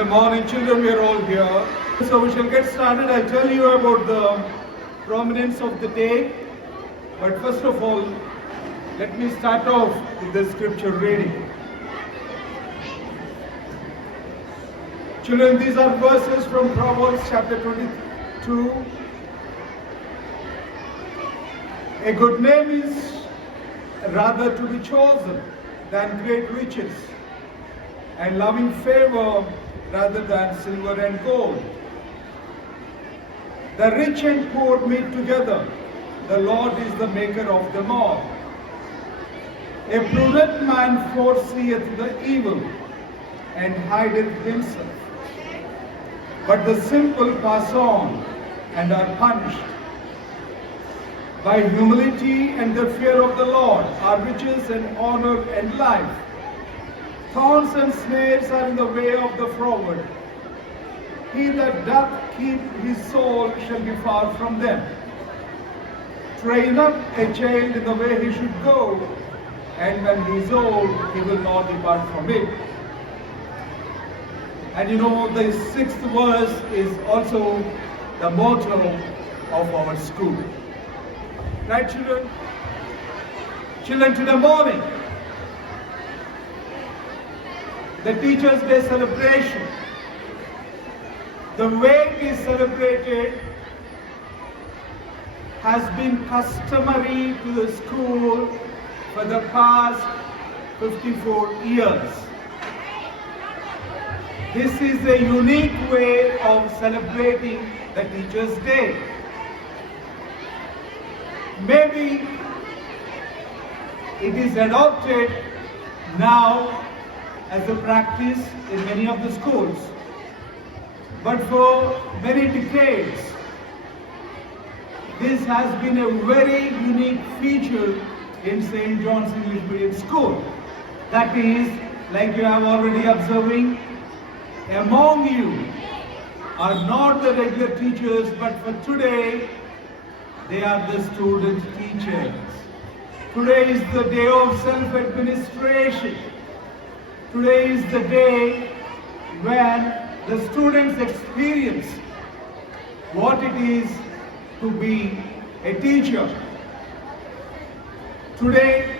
the morning, children, we are all here. So we shall get started. I'll tell you about the prominence of the day. But first of all, let me start off with the scripture reading. Children, these are verses from Proverbs chapter 22. A good name is rather to be chosen than great riches, and loving favor rather than silver and gold. The rich and poor meet together. The Lord is the maker of them all. A prudent man foreseeth the evil and hideth himself. But the simple pass on and are punished. By humility and the fear of the Lord are riches and honor and life. Thorns and snares are in the way of the froward. He that doth keep his soul shall be far from them. Train up a child in the way he should go, and when he is old, he will not depart from it. And you know, the sixth verse is also the motto of our school. Right, children? Children, to the morning, the Teachers' Day celebration. The way it is celebrated has been customary to the school for the past 54 years. This is a unique way of celebrating the Teachers' Day. Maybe it is adopted now as a practice in many of the schools. But for many decades, this has been a very unique feature in St. John's English Medium School. That is, like you have already observing, among you are not the regular teachers, but for today, they are the student teachers. Today is the day of self-administration. Today is the day when the students experience what it is to be a teacher. Today,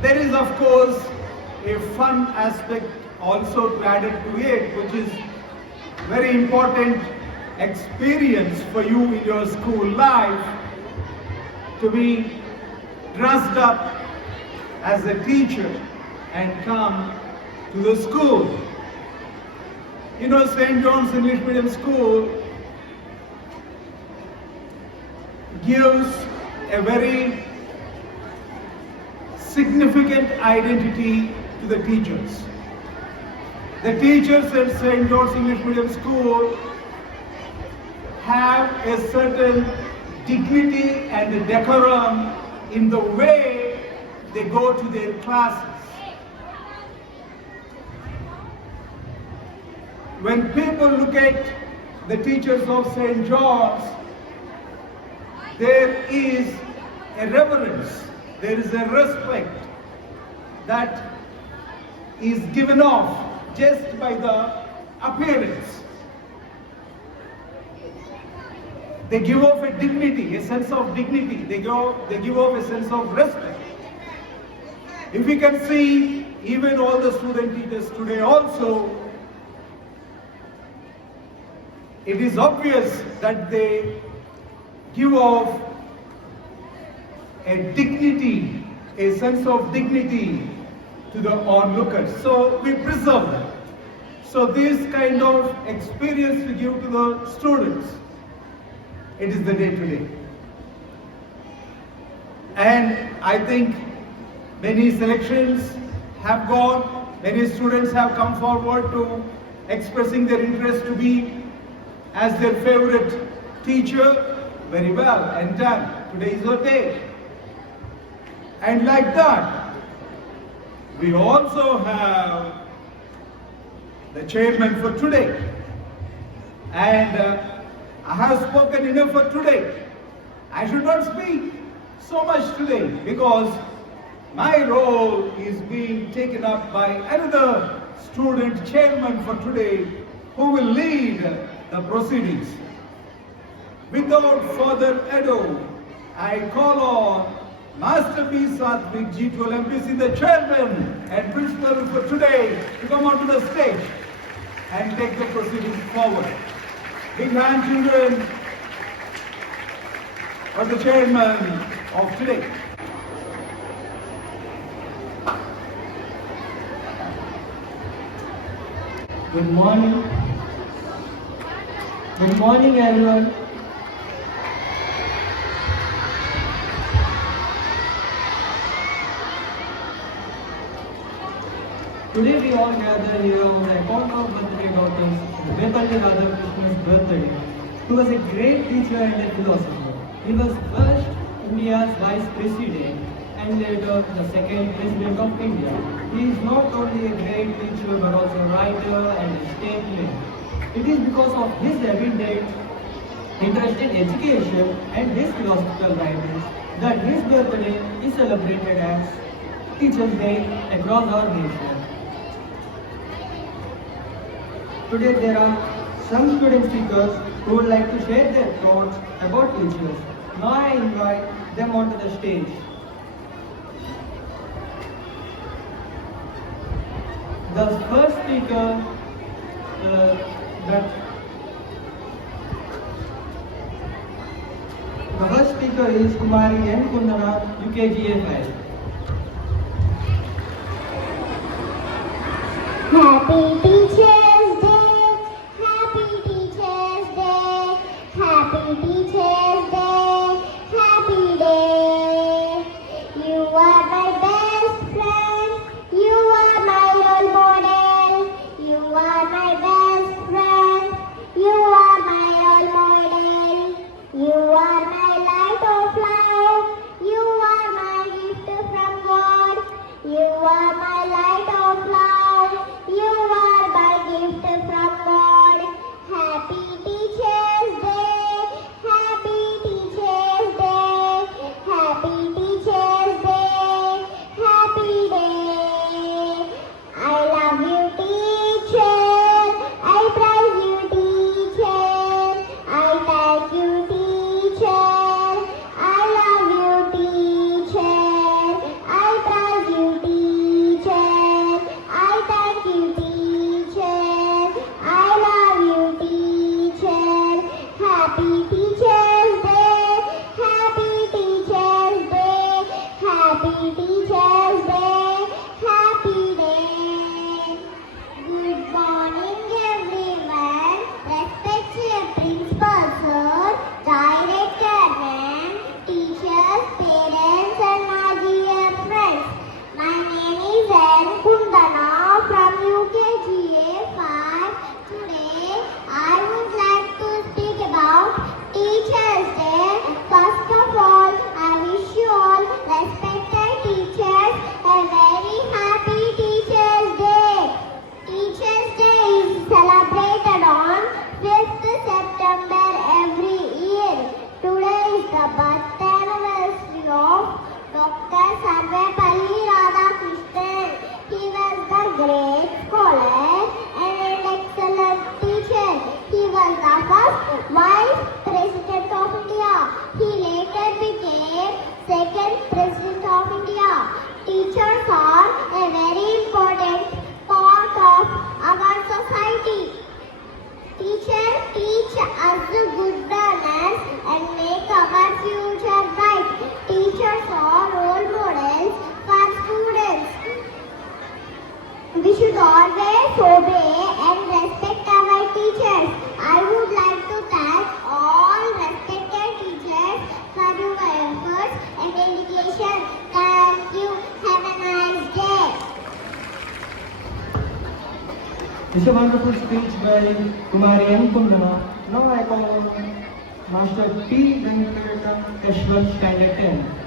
there is of course a fun aspect also added to it, which is very important experience for you in your school life, to be dressed up as a teacher and come to the school. You know, St. John's English Medium School gives a very significant identity to the teachers. The teachers at St. John's English Medium School have a certain dignity and decorum in the way they go to their classes. When people look at the teachers of St. John's, there is a reverence, there is a respect that is given off just by the appearance. They give off a dignity, a sense of dignity. They give off a sense of respect. If we can see, even all the student teachers today also, it is obvious that they give off a dignity, a sense of dignity to the onlookers. So we preserve that. So this kind of experience we give to the students, it is the day today. And I think many selections have gone, many students have come forward to expressing their interest to be as their favorite teacher. Very well, and done. Today is your day. And like that, we also have the chairman for today. And I have spoken enough for today. I should not speak so much today because my role is being taken up by another student chairman for today, who will lead the proceedings. Without further ado, I call on Master B. Satvik G. 12 MPC, the chairman and principal for today, to come onto the stage and take the proceedings forward. Big hand, children, for the chairman of today. Good morning. Good morning, everyone. Today we all gather here on the account of birthday daughters, Vipalli Radhakrishna's birthday, who was a great teacher and a philosopher. He was first India's vice president and later the second president of India. He is not only a great teacher but also a writer and a statesman. It is because of his evident interest in education and his philosophical writings that his birthday is celebrated as Teachers' Day across our nation. Today there are some student speakers who would like to share their thoughts about teachers. Now I invite them onto the stage. The first speaker is Kumari N. Kundana, UKGA 5. Happy Teachers Day, Happy Teachers Day, Happy Teachers Day, Happy Day. You are my best friend, you are my role model, you are my best friend, you are my role model, you are my light of life, you are my gift from God, you are my light of life. You are my gift from God. Happy Teachers Day. Happy Teachers Day. Happy Teachers Day. Happy day. I love you, teacher. I praise you, teacher. I thank you, teacher. I love you, teacher. I praise you, teacher. I thank you, teacher. I love you, teacher. Happy Teachers Day. Happy Teachers Day. Happy Teachers Day. Happy day. Good morning, everyone. Respected principal sir, director ma'am, teachers, parents, and my dear friends. My name is N. Kundana from UKGA 5. Today, I would like to speak about Teachers' Day. First of all, I wish you all respected teachers a very happy Teachers' Day. Teachers' Day is celebrated on 5th September every year. Today is the birth anniversary of Dr. Sarvepalli Radhakrishnan. He was the great scholar and an excellent teacher. He was the first vice president of India. He later became second president of India. Teachers are a very important part of our society. Teachers teach us good manners and make our future bright. Teachers are role models for students. We should always obey and respect our teachers. I would like to thank all respected teachers for your efforts and dedication. Thank you. Have a nice day. It's a wonderful speech by Kumari N. Kundana. Now I call on Master P. Venkata Ashwin, Standard 10.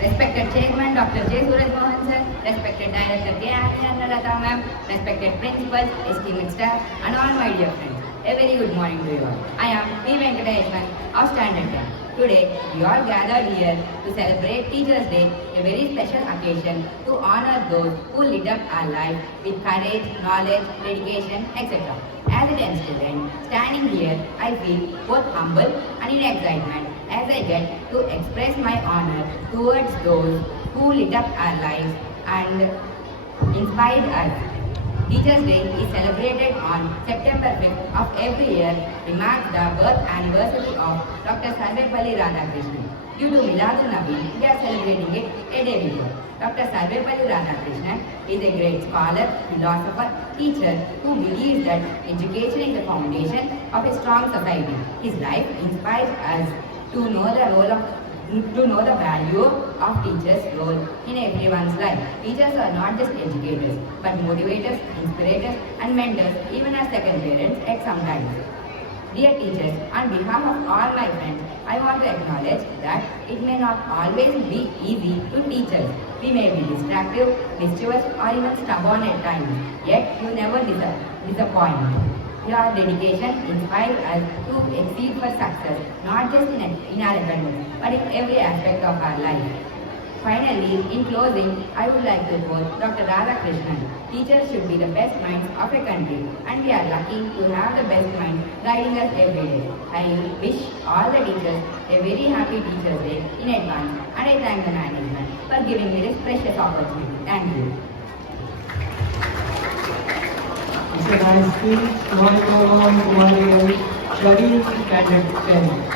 Respected Chairman Dr. J. Suraj Mohan sir, respected Director K. Annalata ma'am, respected principals, esteemed staff, and all my dear friends. A very good morning to you all. I am P. Venkateshwan of Standard 10. Today, we all gathered here to celebrate Teachers' Day, a very special occasion to honor those who lit up our life with courage, knowledge, dedication, etc. As a 10th student, standing here, I feel both humble and in excitement as I get to express my honor towards those who lit up our lives and inspired us. Teachers' Day is celebrated on September 5th of every year. We mark the birth anniversary of Dr. Sarvepalli Radhakrishnan. Due to Miladun Nabi, we are celebrating it a day before. Dr. Sarvepalli Radhakrishnan is a great scholar, philosopher, teacher who believes that education is the foundation of a strong society. His life inspires us to know the value of teachers' role in everyone's life. Teachers are not just educators, but motivators, inspirators, and mentors, even as second parents at some times. Dear teachers, on behalf of all my friends, I want to acknowledge that it may not always be easy to teach us. We may be distractive, mischievous, or even stubborn at times, yet you never disappoint. Your dedication inspires us to exceed for success, not just in our academics, but in every aspect of our life. Finally, in closing, I would like to quote Dr. Radhakrishnan. Teachers should be the best minds of a country, and we are lucky to have the best minds guiding us every day. I wish all the teachers a very happy Teachers' Day in advance, and I thank the management for giving me this precious opportunity. Thank you. It's a nice speech. Now I call on Kumari Shari, Standard 10.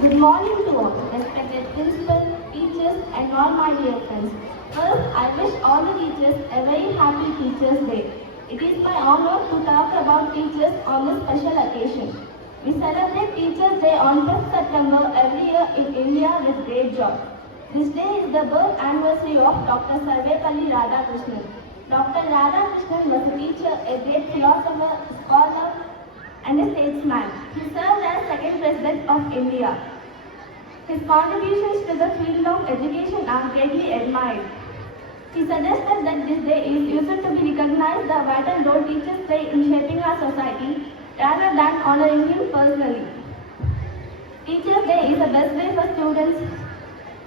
Good morning to all, respected principal, teachers, and all my dear friends. First, I wish all the teachers a very happy Teachers' Day. It is my honor to talk about teachers on this special occasion. We celebrate Teachers' Day on 5th September every year in India with great joy. This day is the birth anniversary of Dr. Sarvepalli Radhakrishnan. Dr. Radhakrishnan was a teacher, a great philosopher, scholar, and a statesman. He served as second president of India. His contributions to the field of education are greatly admired. He suggested that this day is used to be recognized the vital role teachers play in shaping our society rather than honoring him personally. Teachers' Day is the best way for students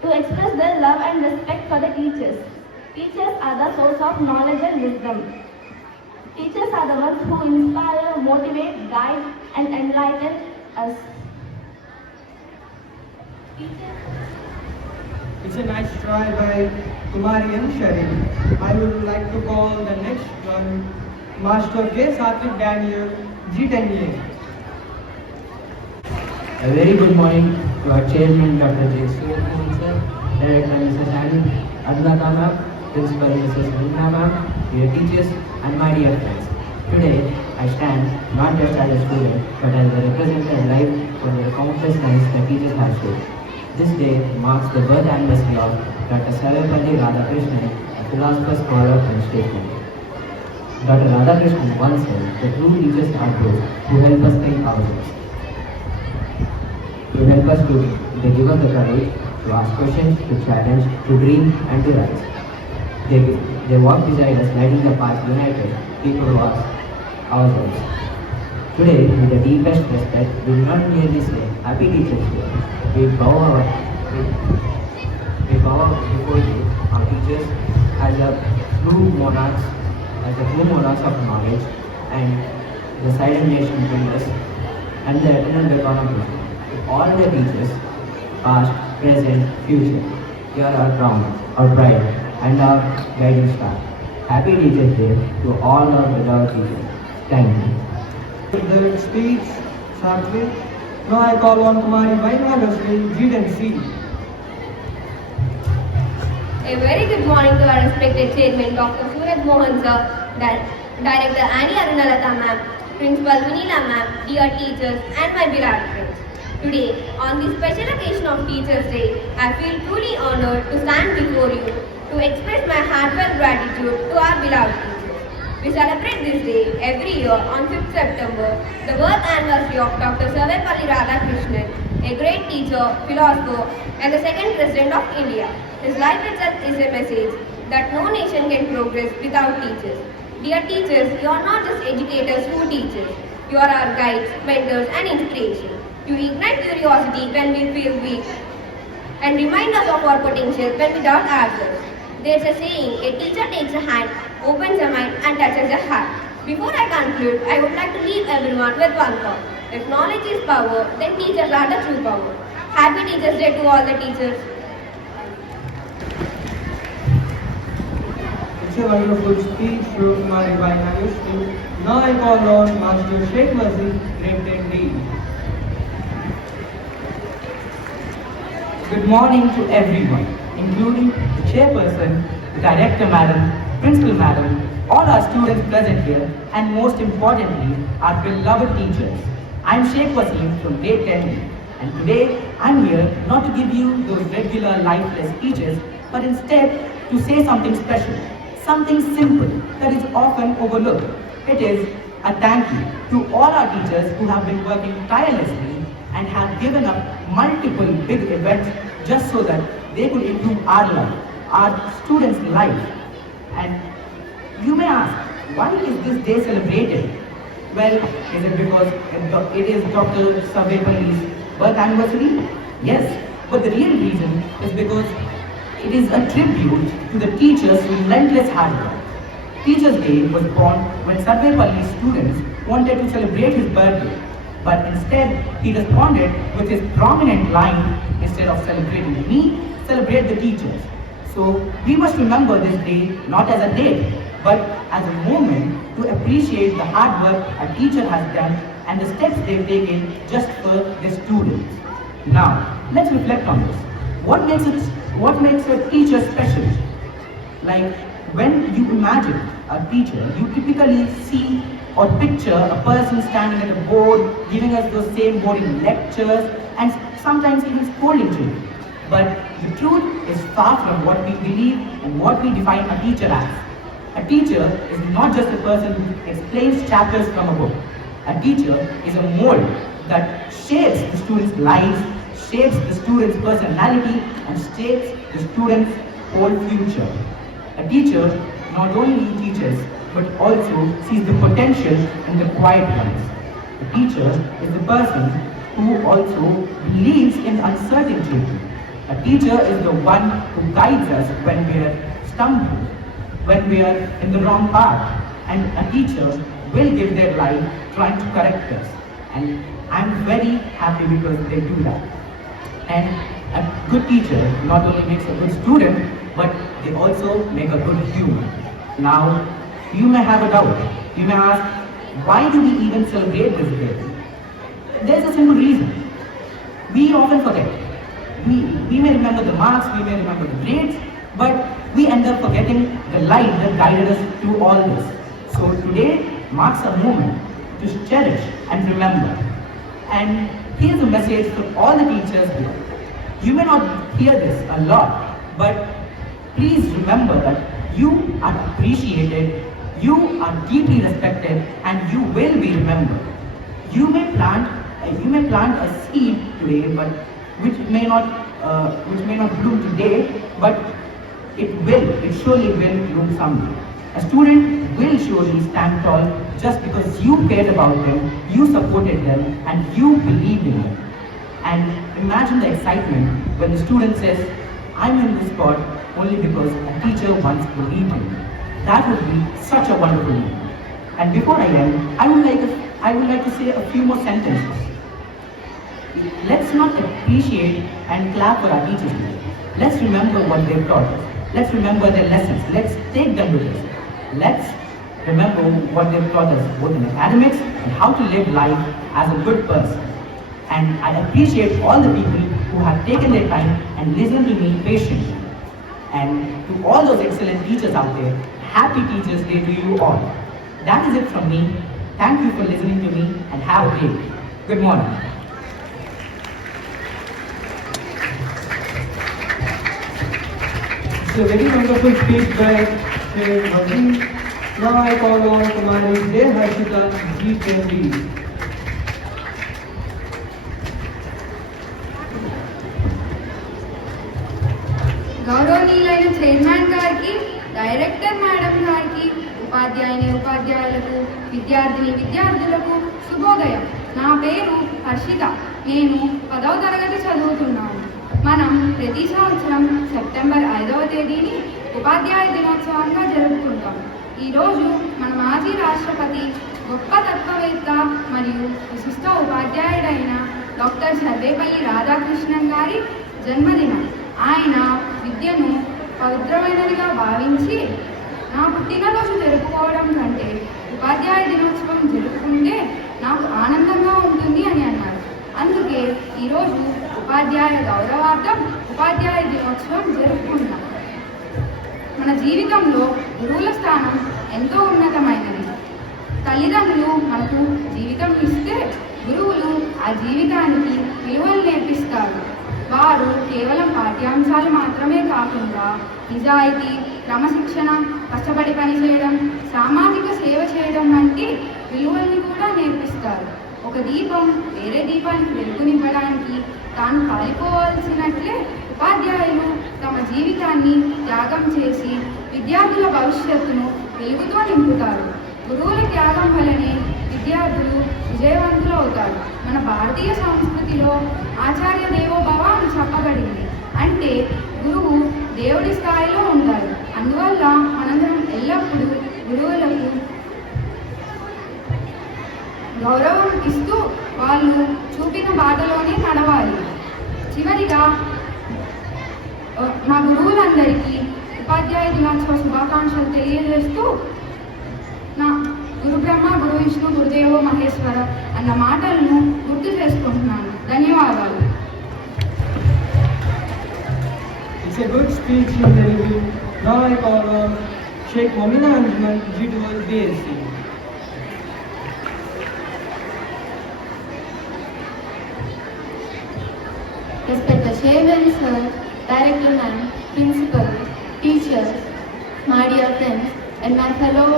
to express their love and respect for the teachers. Teachers are the source of knowledge and wisdom. Teachers are the ones who inspire, motivate, guide, and enlighten us. It's a nice try by Kumari and Shari. I would like to call the next one, Master J. Satvik Daniel, G10A. A very good morning to our chairman, Dr. J. Suryamohan sir, Director Mrs. Annie Adlata ma'am, Principal Mrs. Meena ma'am, dear teachers, and my dear friends. Today, I stand not just as a student, but as a representative life for the countless lives that teachers have showed. This day marks the birth anniversary of Dr. Sarvepalli Radhakrishnan, a philosopher, scholar, and statesman. Dr. Radhakrishnan once said that true teachers are those who help us think ourselves. To help us to, they give us the courage to ask questions, to challenge, to dream, and to rise. They walk beside us, lighting the path united, people who ask ourselves. Today, with the deepest respect, we do not merely say Happy Teachers' Day. We bow before you, our teachers, as the true monarchs of knowledge, and the silent nation builders, and the eternal beacon of wisdom. To all the teachers, past, present, future, you are our crown, our pride, and our guiding star. Happy Teachers' Day to all our beloved teachers. Thank you. With the speech, Satvik. Now I call on Kumari Vainagashri, G10C. A very good morning to our respected chairman, Dr. Suraj Mohan sir, Director Annie Arunalata ma'am, Principal Vinila ma'am, dear teachers, and my beloved friends. Today, on this special occasion of Teachers' Day, I feel truly honored to stand before you to express my heartfelt gratitude to our beloved teachers. We celebrate this day every year on 5th September, the birth anniversary of Dr. Sarvepalli Radhakrishnan, a great teacher, philosopher, and the second president of India. His life itself is a message that no nation can progress without teachers. Dear teachers, you are not just educators who teach us. You are our guides, mentors and inspiration. You ignite curiosity when we feel weak and remind us of our potential when we doubt ourselves. There's a saying, a teacher takes a hand, opens a mind and touches a heart. Before I conclude, I would like to leave everyone with one thought. If knowledge is power, then teachers are the true power. Happy Teachers Day to all the teachers. It's a wonderful speech from my divine Majesty. Now I call on Master Sheikh Wazir, Grade 10D. Good morning to everyone, including the chairperson, the director madam, principal madam, all our students present here, and most importantly, our beloved teachers. I'm Sheikh Wasim from Grade 10D, and today I'm here not to give you those regular lifeless speeches, but instead to say something special, something simple that is often overlooked. It is a thank you to all our teachers who have been working tirelessly and have given up multiple big events just so that they could improve our life, our students' life. And you may ask, why is this day celebrated? Well, is it because it is Dr. Sarvepalli's birth anniversary? Yes, but the real reason is because it is a tribute to the teachers' relentless hard work. Teachers' Day was born when Sarvepalli's students wanted to celebrate his birthday, but instead he responded with his prominent line, instead of celebrating me, celebrate the teachers. So we must remember this day not as a date, but as a moment to appreciate the hard work a teacher has done and the steps they've taken just for their students. Now, let's reflect on this. What makes a teacher special? Like, when you imagine a teacher, you typically see or picture a person standing at a board, giving us those same boring lectures, and sometimes even scolding children. But the truth is far from what we believe and what we define a teacher as. A teacher is not just a person who explains chapters from a book. A teacher is a mold that shapes the students' lives, shapes the students' personality, and shapes the students' whole future. A teacher not only teaches, but also sees the potential in the quiet ones. A teacher is the person who also believes in uncertain children. A teacher is the one who guides us when we are stumbling, when we are in the wrong path. And a teacher will give their life trying to correct us. And I'm very happy because they do that. And a good teacher not only makes a good student, but they also make a good human. Now, you may have a doubt. You may ask, why do we even celebrate this day? There's a simple reason. We often forget. We may remember the marks, we may remember the grades, but we end up forgetting the light that guided us through all this. So today marks a moment to cherish and remember. And here's a message to all the teachers here. You may not hear this a lot, but please remember that you are appreciated, you are deeply respected, and you will be remembered. You may plant a seed today, but which may not bloom today, but it surely will bloom someday. A student will surely stand tall just because you cared about them, you supported them, and you believed in them. And imagine the excitement when the student says, I'm in this spot only because a teacher once believed in me. That would be such a wonderful moment. And before I end, I would like to say a few more sentences. Let's not appreciate and clap for our teachers today. Let's remember what they've taught us. Let's remember their lessons. Let's take them with us. Let's remember what they've taught us both in academics and how to live life as a good person. And I appreciate all the people who have taken their time and listened to me patiently. And to all those excellent teachers out there, happy Teachers Day to you all. That is it from me. Thank you for listening to me and have a great day. Good morning. It's a very wonderful speech by Sheikh Wazir. Now I call on Kumari J. Harshita, G10D. గౌరవనీయులైన chairman గారికి, director madam గారికి, ఉపాధ్యాయులకు, విద్యార్థులకు శుభోదయం. నా పేరు హర్షిత. నేను 10వ తరగతి చదువుతున్నాను. మనం ప్రతి సంవత్సరం సెప్టెంబర్ 5వ తేదీని ఉపాధ్యాయ దినోత్సవంగా జరుపుకుంటాం. ఈరోజు మన మాజీ రాష్ట్రపతి, గొప్ప తత్వవేత్త మరియు విశిష్ట ఉపాధ్యాయుడైన డాక్టర్ సర్వేపల్లి రాధాకృష్ణన్ గారి జన్మదినం. ఆయన విద్యను పవిత్రమైనదిగా భావించి, నా పుట్టినరోజు జరుపుకోవడం కంటే ఉపాధ్యాయ దినోత్సవం జరుపుకుంటే నాకు ఆనందంగా ఉంటుంది అని అన్నారు. అందుకే ఈరోజు ఉపాధ్యాయ గౌరవార్థం ఉపాధ్యాయ దినోత్సవం జరుపుకుంటాం. మన జీవితంలో గురువుల స్థానం ఎంతో ఉన్నతమైనది. తల్లిదండ్రులు మనకు జీవితం ఇస్తే గురువులు ఆ జీవితానికి విలువలు నేర్పిస్తారు. వారు కేవలం పాఠ్యాంశాలు మాత్రమే కాకుండా నిజాయితీ, క్రమశిక్షణ, కష్టపడి పనిచేయడం, సామాజిక సేవ చేయడం వంటి విలువల్ని కూడా నేర్పిస్తారు. ఒక దీపం వేరే దీపానికి వెలుగునివ్వడానికి తాను కాలిపోవాల్సినట్లే ఉపాధ్యాయులు తమ జీవితాన్ని త్యాగం చేసి విద్యార్థుల భవిష్యత్తును వెలుగుతో నింపుతారు. గురువుల త్యాగం వలనే విద్యార్థులు విజయవంతులు అవుతారు. మన భారతీయ సంస్కృతిలో ఆచార్య దేవోభవ అని చెప్పబడింది. అంటే గురువు దేవుడి స్థాయిలో ఉంటారు. అందువల్ల మనందరం ఎల్లప్పుడూ గురువులకు గౌరవం ఇస్తూ వాళ్ళు చూపిన బాటలోనే నడవాలి. చివరిగా మా గురువులందరికీ ఉపాధ్యాయ దినోత్సవ శుభాకాంక్షలు తెలియజేస్తూ, నా గురు బ్రహ్మ, గురు విష్ణు, గురుదేవో మహేశ్వర అన్న మాటలను గుర్తు చేసుకుంటున్నాను. ధన్యవాదాలు. It's a good speech in the review. Now I call on Sheikh Momina Anjuman, G12 BSc. Respected Chairman Sir, Director Ma'am, Principal, teachers, my dear friends, and my fellow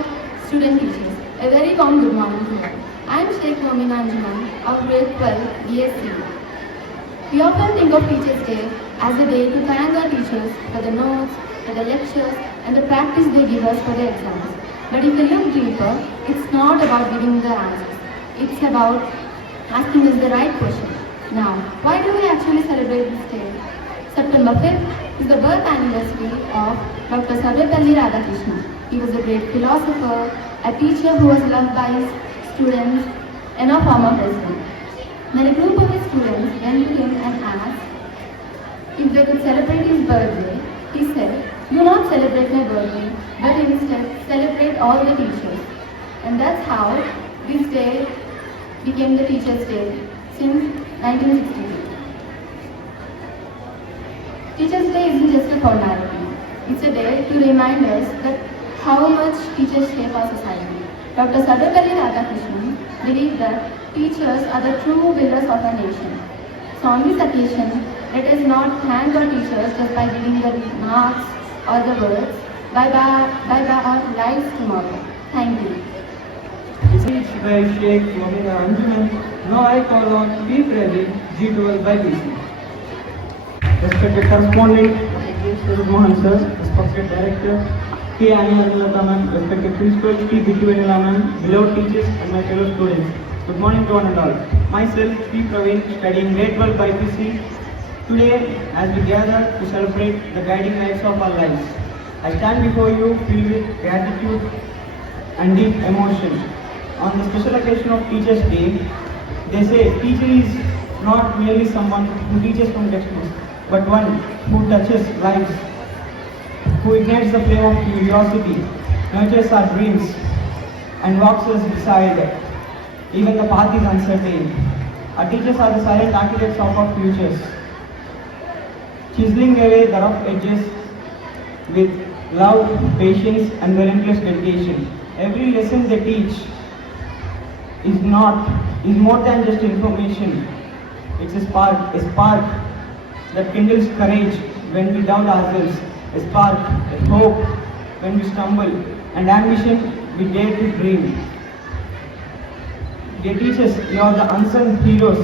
student teachers, a very warm good morning to all. I am Sheikh Momina Anjuman of grade 12 BSc. We often think of Teachers' Day as a day to thank our teachers for the notes, for the lectures, and the practice they give us for the exams. But if we look deeper, it's not about giving the answers. It's about asking us the right question. Now, why do we actually celebrate this day? September 5th is the birth anniversary of Dr. Sarvepalli Radhakrishnan. He was a great philosopher, a teacher who was loved by his students, and a former president. When a group of his students went to him and asked if they could celebrate his birthday, he said, "Do not celebrate my birthday, but instead celebrate all the teachers." And that's how this day became the Teachers' Day since 1962. Teachers' Day isn't just a formality. It's a day to remind us that how much teachers shape our society. Dr. Sarvepalli Radhakrishnan believed that teachers are the true builders of our nation. So on this occasion, let us not thank our teachers just by giving the marks or the words, by our lives tomorrow. Thank you. Speech by Sheikh Momina Anjuman. Now I call on P. Pradeep, G12 by BC. Respected correspondent, Mr. Mohan sir, respected director, K. Ani Arunalata ma'am, respected principal, T. Bittu Venila ma'am, beloved teachers and my fellow students. Good morning to one and all. Myself, P. Praveen, studying grade 12 by PC. Today, as we gather to celebrate the guiding lights of our lives, I stand before you filled with gratitude and deep emotion. On the special occasion of Teachers' Day, they say teacher is not merely someone who teaches from textbooks, but one who touches lives, who ignites the flame of curiosity, nurtures our dreams, and walks us beside even the path is uncertain. Our teachers are the silent architects of our futures, chiseling away the rough edges with love, patience, and relentless dedication. Every lesson they teach is more than just information. It's a spark that kindles courage when we doubt ourselves, a spark of hope when we stumble, and ambition we dare to dream. Dear teachers, you are the unsung heroes,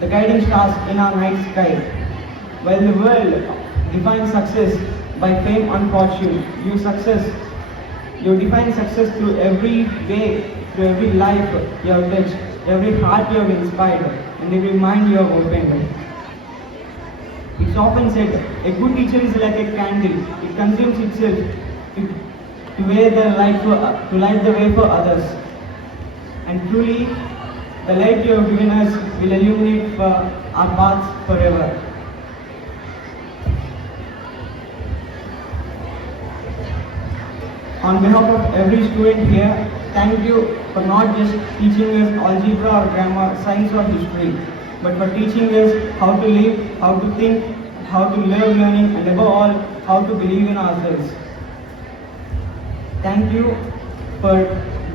the guiding stars in our night sky. While the world defines success by fame and fortune, you success You define success through every way, through every life you have touched, every heart you have inspired, and every mind you have opened. It's often said, a good teacher is like a candle. It consumes itself to light the way for others. And truly, the light you have given us will illuminate for our paths forever. On behalf of every student here, thank you for not just teaching us algebra or grammar, science or history, but for teaching us how to live, how to think, how to love learning, and above all, how to believe in ourselves. Thank you for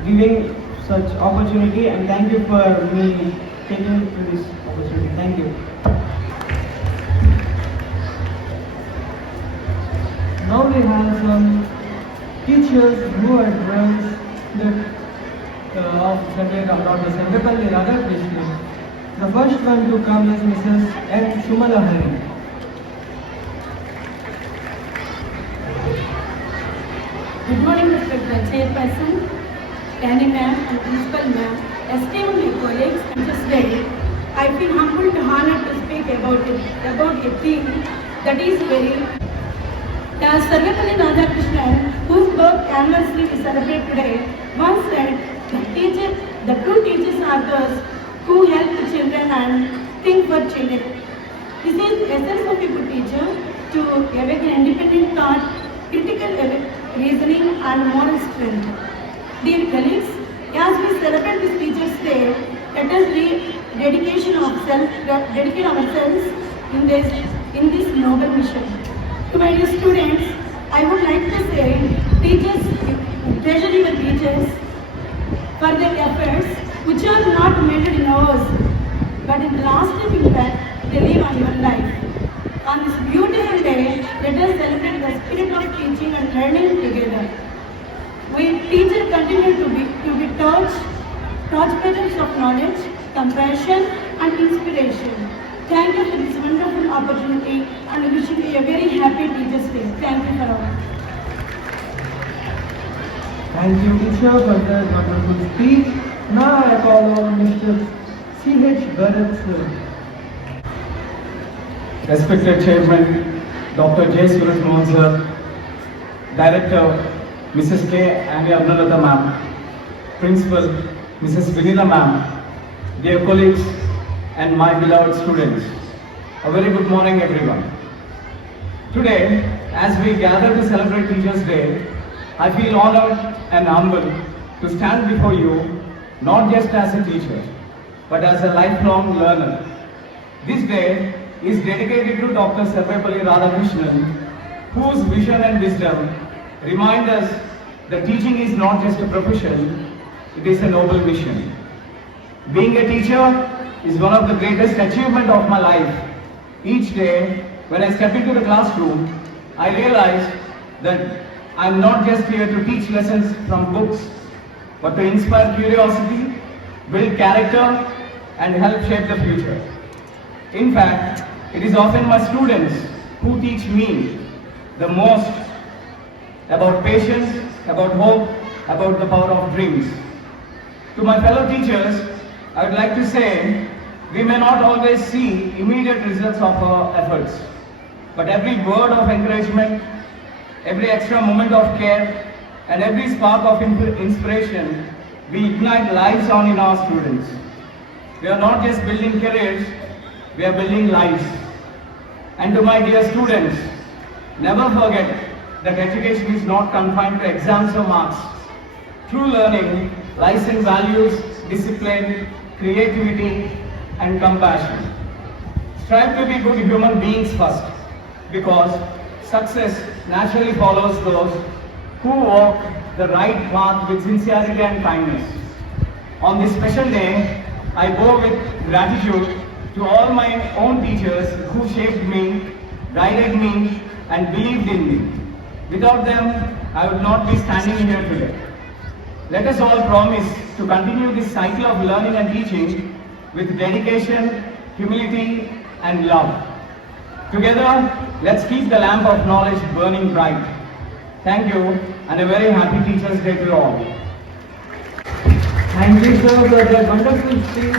giving such opportunity, and thank you for me taking to this opportunity. Thank you. Now we have some teachers who address of Dr. Sarvepalli Radhakrishnan. The first one to come is Mrs. M. Shumalahari. Good morning, respected Chairperson, Danny Ma'am and Principal Ma'am, esteemed colleagues, and today I feel humbled and honored to speak about a theme that is very. As Sarvepalli Radhakrishnan, whose birth anniversary we celebrate today, once said, the true teachers are those who help the children and think for children. This is the essence of a good teacher, to awaken independent thought, critical reasoning and moral strength. Dear colleagues, as we celebrate this Teachers' Day, let us dedicate ourselves in this noble mission. To my dear students, I would like to say, teachers, treasure your teachers for their efforts, which are not measured in hours, but in the lasting impact they leave on your life. On this beautiful day, let us celebrate the spirit of teaching and learning together. We teachers continue to be torchbearers of knowledge, compassion, and inspiration. Thank you for this wonderful opportunity, and wishing you a very happy Teachers' Day. Thank you for all. Thank you, teacher, for that wonderful speech. Now I call on Mr. C.H. Bharat sir. Respected Chairman, Dr. J. Suraj Mohan sir, Director, Mrs. K. Annie Arunalata ma'am, Principal, Mrs. Vinila ma'am, dear colleagues, and my beloved students, a very good morning everyone. Today, as we gather to celebrate Teachers' Day, I feel honored and humbled to stand before you, not just as a teacher, but as a lifelong learner. This day is dedicated to Dr. Sarvepalli Radhakrishnan, whose vision and wisdom remind us that teaching is not just a profession, it is a noble mission. Being a teacher is one of the greatest achievements of my life. Each day, when I step into the classroom, I realize that I am not just here to teach lessons from books, but to inspire curiosity, build character, and help shape the future. In fact, it is often my students who teach me the most about patience, about hope, about the power of dreams. To my fellow teachers, I would like to say, we may not always see immediate results of our efforts, but every word of encouragement, every extra moment of care, and every spark of inspiration, we ignite lives on in our students. We are not just building careers, we are building lives. And to my dear students, never forget that education is not confined to exams or marks. True learning lies in values, discipline, creativity, and compassion. Strive to be good human beings first, because success naturally follows those who walk the right path with sincerity and kindness. On this special day, I bow with gratitude to all my own teachers who shaped me, guided me, and believed in me. Without them, I would not be standing here today. Let us all promise to continue this cycle of learning and teaching with dedication, humility, and love. Together, let's keep the lamp of knowledge burning bright. Thank you. and a very happy Teachers' Day to all. Thank you, sir, for that wonderful speech.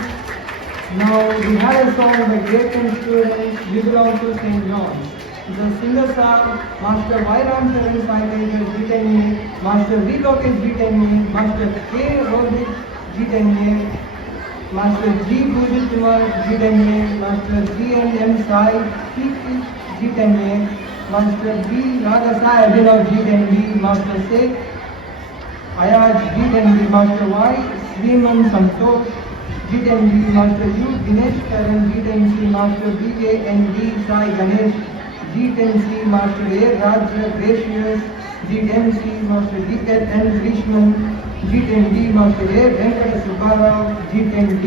Now we have a song by great 10 students. We belong to St. John's. The singers are Master Vairam Sharan Saikaikar G10A, Master V. Lokesh G10A, Master K. Rohit G10A, Master G. Bhujit Kumar G10A, Master G. and M. Sai G10A, Master B. Ragasai Abhinav G10B, Master Sheikh Ayaj G10B, Master Y. Sriman Santosh G10B, Master U. Dinesh Karan G10C, Master B. and D. Sai Ganesh G10C, Master A. Raja Gracious G10C, Master D. N. Grishman G10D, Master A. Venkata Subbarao G10D.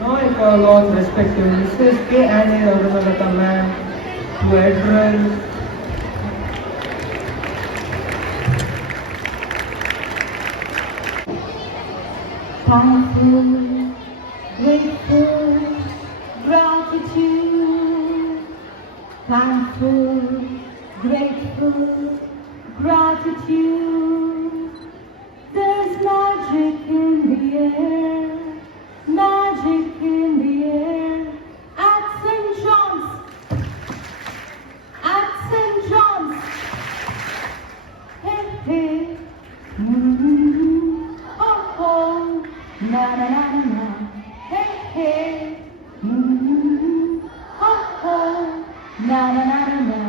Now I call on respective Mrs. K. Annie Arunalata ma'am to address thankful, grateful, gratitude. Thankful, grateful, gratitude. There's magic in the air, magic in the air. At St. John's, at St. John's. Hey, hey. Oh, oh. Na na na na na, hey hey, oh oh, na na na na na.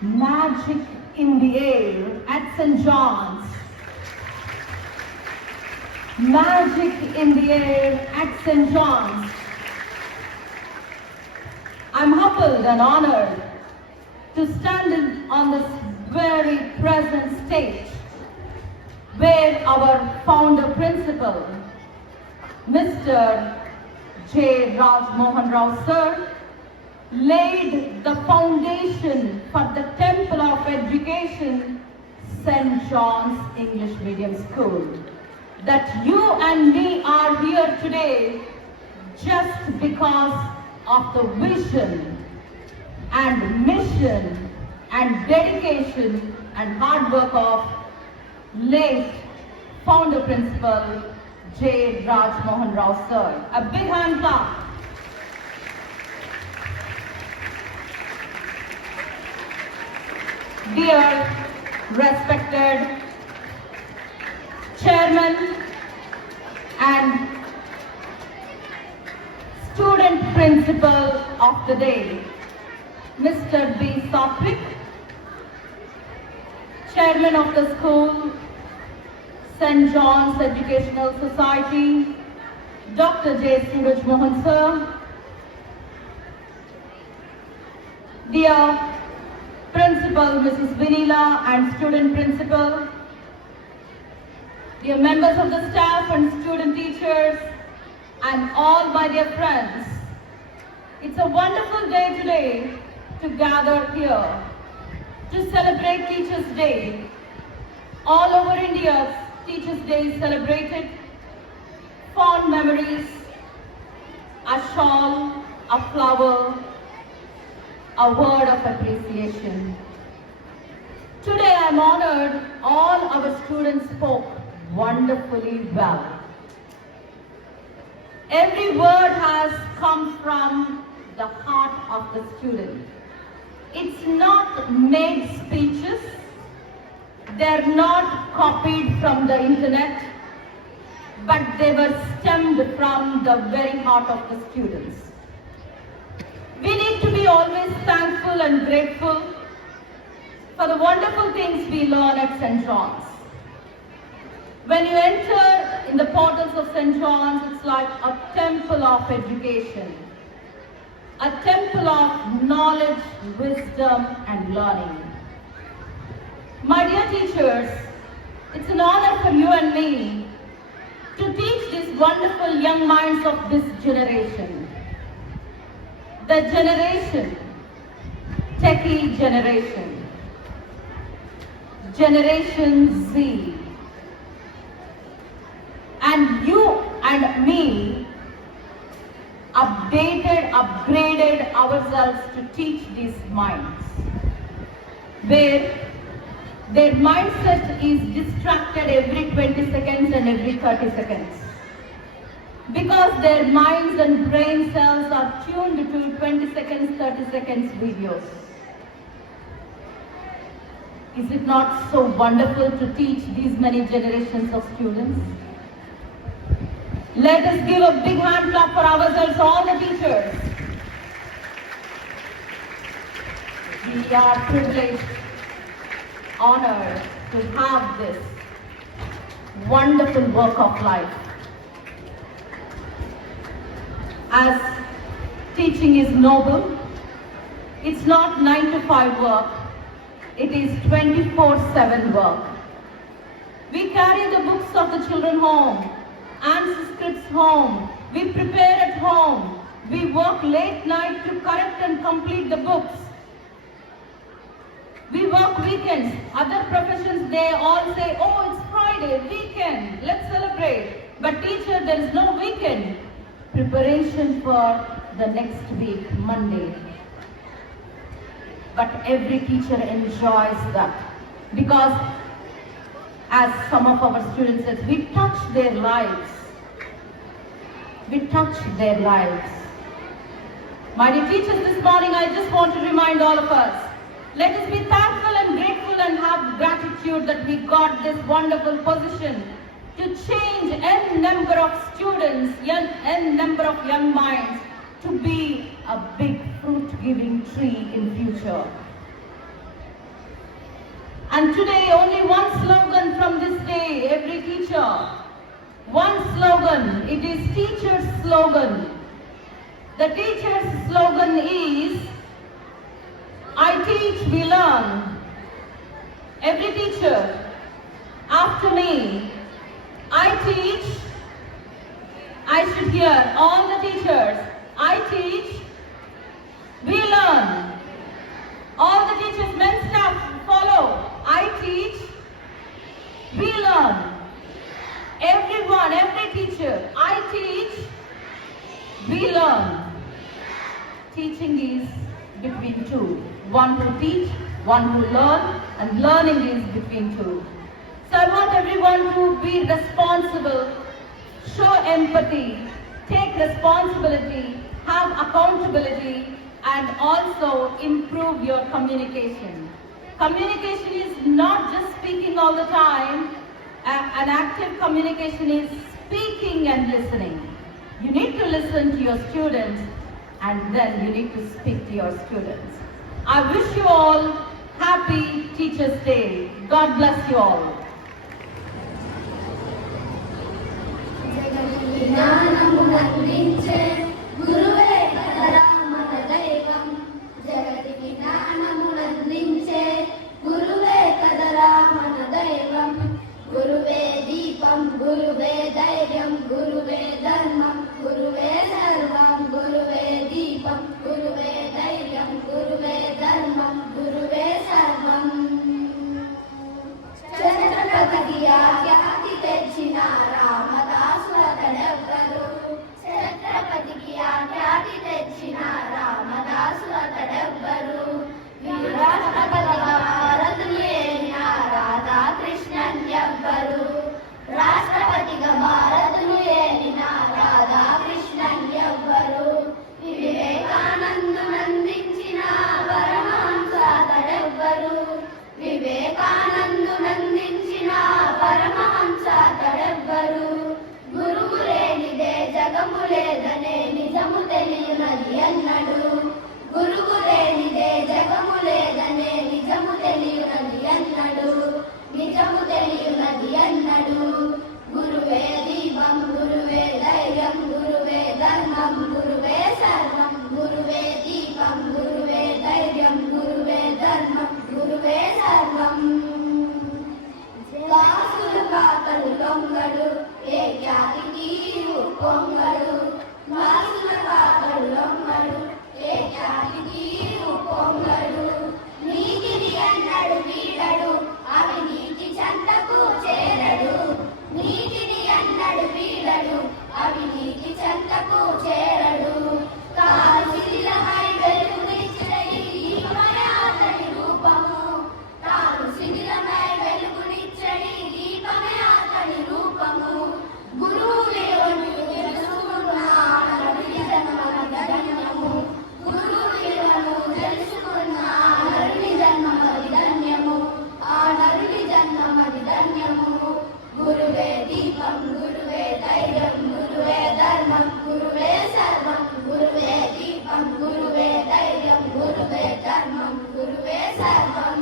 Magic in the air at St. John's. Magic in the air at St. John's. I'm humbled and honored to stand on this very present stage where our founder principal, Mr. J. Raj Mohan Rao sir, laid the foundation for the Temple of Education, St. John's English Medium School. That you and me are here today just because of the vision and mission and dedication and hard work of late founder principal J. Raj Mohan Rao sir. A big hand clap. Dear respected chairman and student principal of the day, Mr. B. Soprik, chairman of the school, St. John's Educational Society, Dr. J. Suraj Mohan sir, dear Principal Mrs. Vinila and student principal, dear members of the staff and student teachers, and all my dear friends. It's a wonderful day today to gather here to celebrate Teachers' Day. All over India, Teachers' Day is celebrated. Fond memories a shawl, a flower, a word of appreciation. Today I am honored all our students spoke wonderfully well. Every word has come from the heart of the student. It's not made speeches. They're not copied from the internet, but they were stemmed from the very heart of the students. We need to be always thankful and grateful for the wonderful things we learn at St. John's. When you enter in the portals of St. John's, it's like a temple of education, a temple of knowledge, wisdom, and learning. My dear teachers, it's an honor for you and me to teach these wonderful young minds of this generation. The generation, techie generation, Generation Z. And you and me upgraded ourselves to teach these minds, where their mindset is distracted every 20 seconds and every 30 seconds. Because their minds and brain cells are tuned to 20 seconds, 30 seconds videos. Is it not so wonderful to teach these many generations of students? Let us give a big hand clap for ourselves, all the teachers. We are privileged, honored to have this wonderful work of life. As teaching is noble, it's not 9 to 5 work, it is 24/7 work. We carry the books of the children home, answer scripts home, we prepare at home, we work late night to correct and complete the books. We work weekends. Other professions, they all say, oh, it's Friday, weekend, let's celebrate. But teacher, there is no weekend. Preparation for the next week, Monday. But every teacher enjoys that. Because as some of our students said, we touch their lives. We touch their lives. My dear teachers, this morning I just want to remind all of us, let us be thankful and grateful and have gratitude that we got this wonderful position to change n number of students, n number of young minds to be a big fruit-giving tree in future. And today, only one slogan from this day, every teacher. One slogan, it is teacher's slogan. The teacher's slogan is, I teach, we learn. Every teacher, after me, I teach, I should hear all the teachers, I teach, we learn. All the teachers, men, staff, follow. I teach, we learn. Everyone, every teacher, I teach, we learn. Teaching is between two. One who teach, one who learn, and learning is between two. So I want everyone to be responsible, show empathy, take responsibility, have accountability, and also improve your communication. Communication is not just speaking all the time. An active communication is speaking and listening. You need to listen to your students and then you need to speak to your students. I wish you all happy Teachers' Day. God bless you all. జ్ఞానమునందించే గురువే కదరా మన దైవం. జగతికి జ్ఞానమునందించే గురువే కదరా మన దైవం. గురువే దీపం, గురువే ధైర్యం, గురువే ధర్మం, గురువే సర్వం. గురువే దీపం, గురువే ధైర్యం, గురువే ధర్మం, గురువే సర్వం. ఛత్రపతికి ఆఖ్యాతి తెచ్చిన రామదాసులతడెవ్వరు. ఛత్రపతికి పరమహంస తడెవ్వరు గురువు లేనిదే జగము లేదనే నిజము తెలియనది అన్నడు గురువు లేనిదే జగము లేదనే నిజము తెలియనది అన్నడు నిజము తెలియనది అన్నడు గురువే దీపం గురువే ధైర్యం గురువే ధర్మం గురువే సర్వం గురువే దీపం గురువే ధైర్యం గురువే ధర్మం గురువే సర్వం వాసులు కాకలు లొంగడు ఏ ఖ్యాతికి పొంగడు వాసుల కాకలు లొంగడు ఏ ఖ్యాతికి పొంగడు నీతిని అన్నడు వీడడు అవినీతి చెంతకు చేరడు నీతిని అన్నడు వీడడు అవినీతి చెంతకు చేరడు కాలు శిథిలమై వెలుగునిచ్చే దీపమయ అతని రూపము తాను శిథిలమై వెలుగునిచ్చడి దీపమయ అతని రూపము గురువు విలువను తెలుసుకున్న నరుని జన్మది ధన్యము గురువు విలువను తెలుసుకున్న నరుని జన్మది ధన్యము ఆ నరుని జన్మది ధన్యము గురువే దీపం గురువే ధైర్యం గురువే ధర్మం గురువే సర్వం గురువే దీపం గురువే ధైర్యం గురువే ధర్మం గురువే సర్వం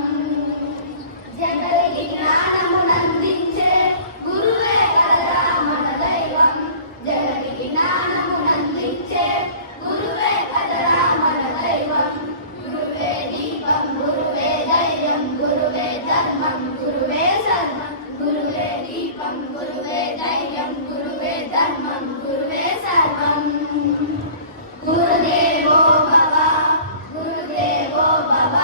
జగతికి జ్ఞానమునందించే గురువే కదరా మన దైవం జగతికి జ్ఞానమునందించే గురువే కదరా మన దైవం గురువే దీపం గురువే ధైర్యం గురువే ధర్మం గురువే సర్వం గురువే దీపం గురువే ధైర్యం గురువే ధర్మం గురువే సర్వం గురుదేవో భవ గురుదేవో భవ.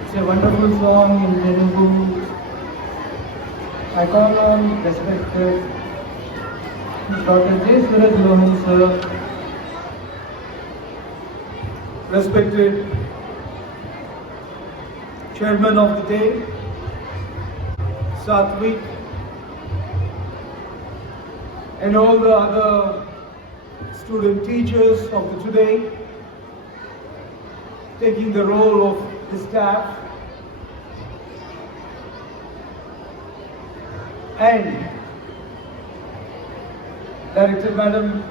It's a wonderful song in Telugu. I call on respected Dr. J. Suraj Mohan sir, Respected Chairman of the day, Satvik, and all the other student teachers of the today, taking the role of the staff, and Director Madam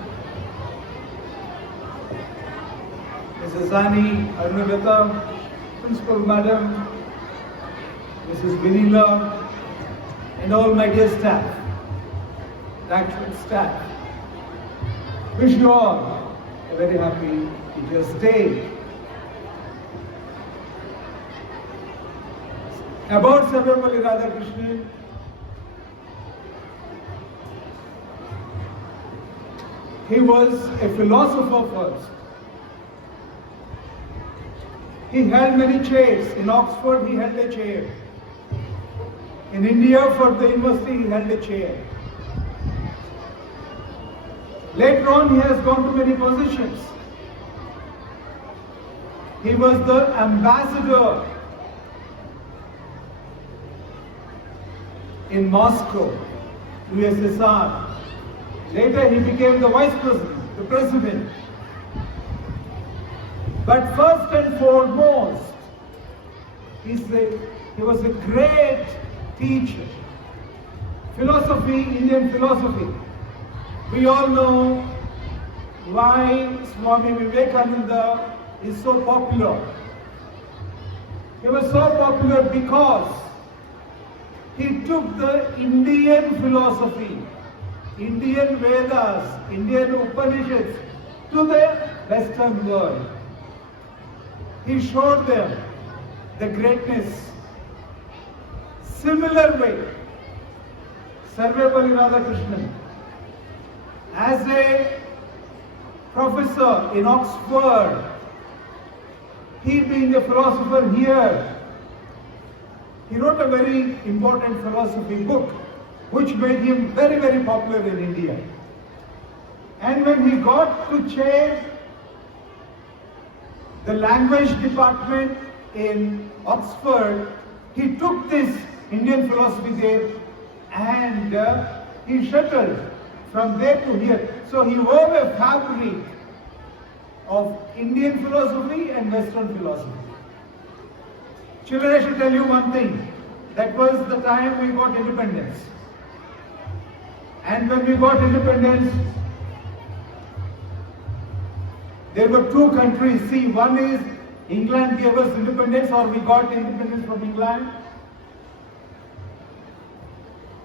Mrs. Ani Arunavita, Principal Madam Mrs. Vinila, and all my dear staff, actual staff. Wish you all a very happy Teachers' Day. About Sarvepalli Radhakrishnan, he was a philosopher first. He held many chairs. In Oxford, he held a chair. In India, for the university, he held a chair. Later on, he has gone to many positions. He was the ambassador in Moscow, USSR. Later, he became the vice president, the president. But first and foremost, he was a great teacher. Philosophy, Indian philosophy. We all know why Swami Vivekananda is so popular. He was so popular because he took the Indian philosophy, Indian Vedas, Indian Upanishads to the Western world. He showed them the greatness. Similar way, Sarvepalli Radhakrishnan, as a professor in Oxford, he being a philosopher here, he wrote a very important philosophy book which made him very, very popular in India. And when he got to chair the language department in Oxford, he took this Indian philosophy there and he shuttled from there to here. So he wove a fabric of Indian philosophy and Western philosophy. Children, I should tell you one thing. That was the time we got independence. And when we got independence, there were two countries. See, one is England gave us independence, or we got independence from England.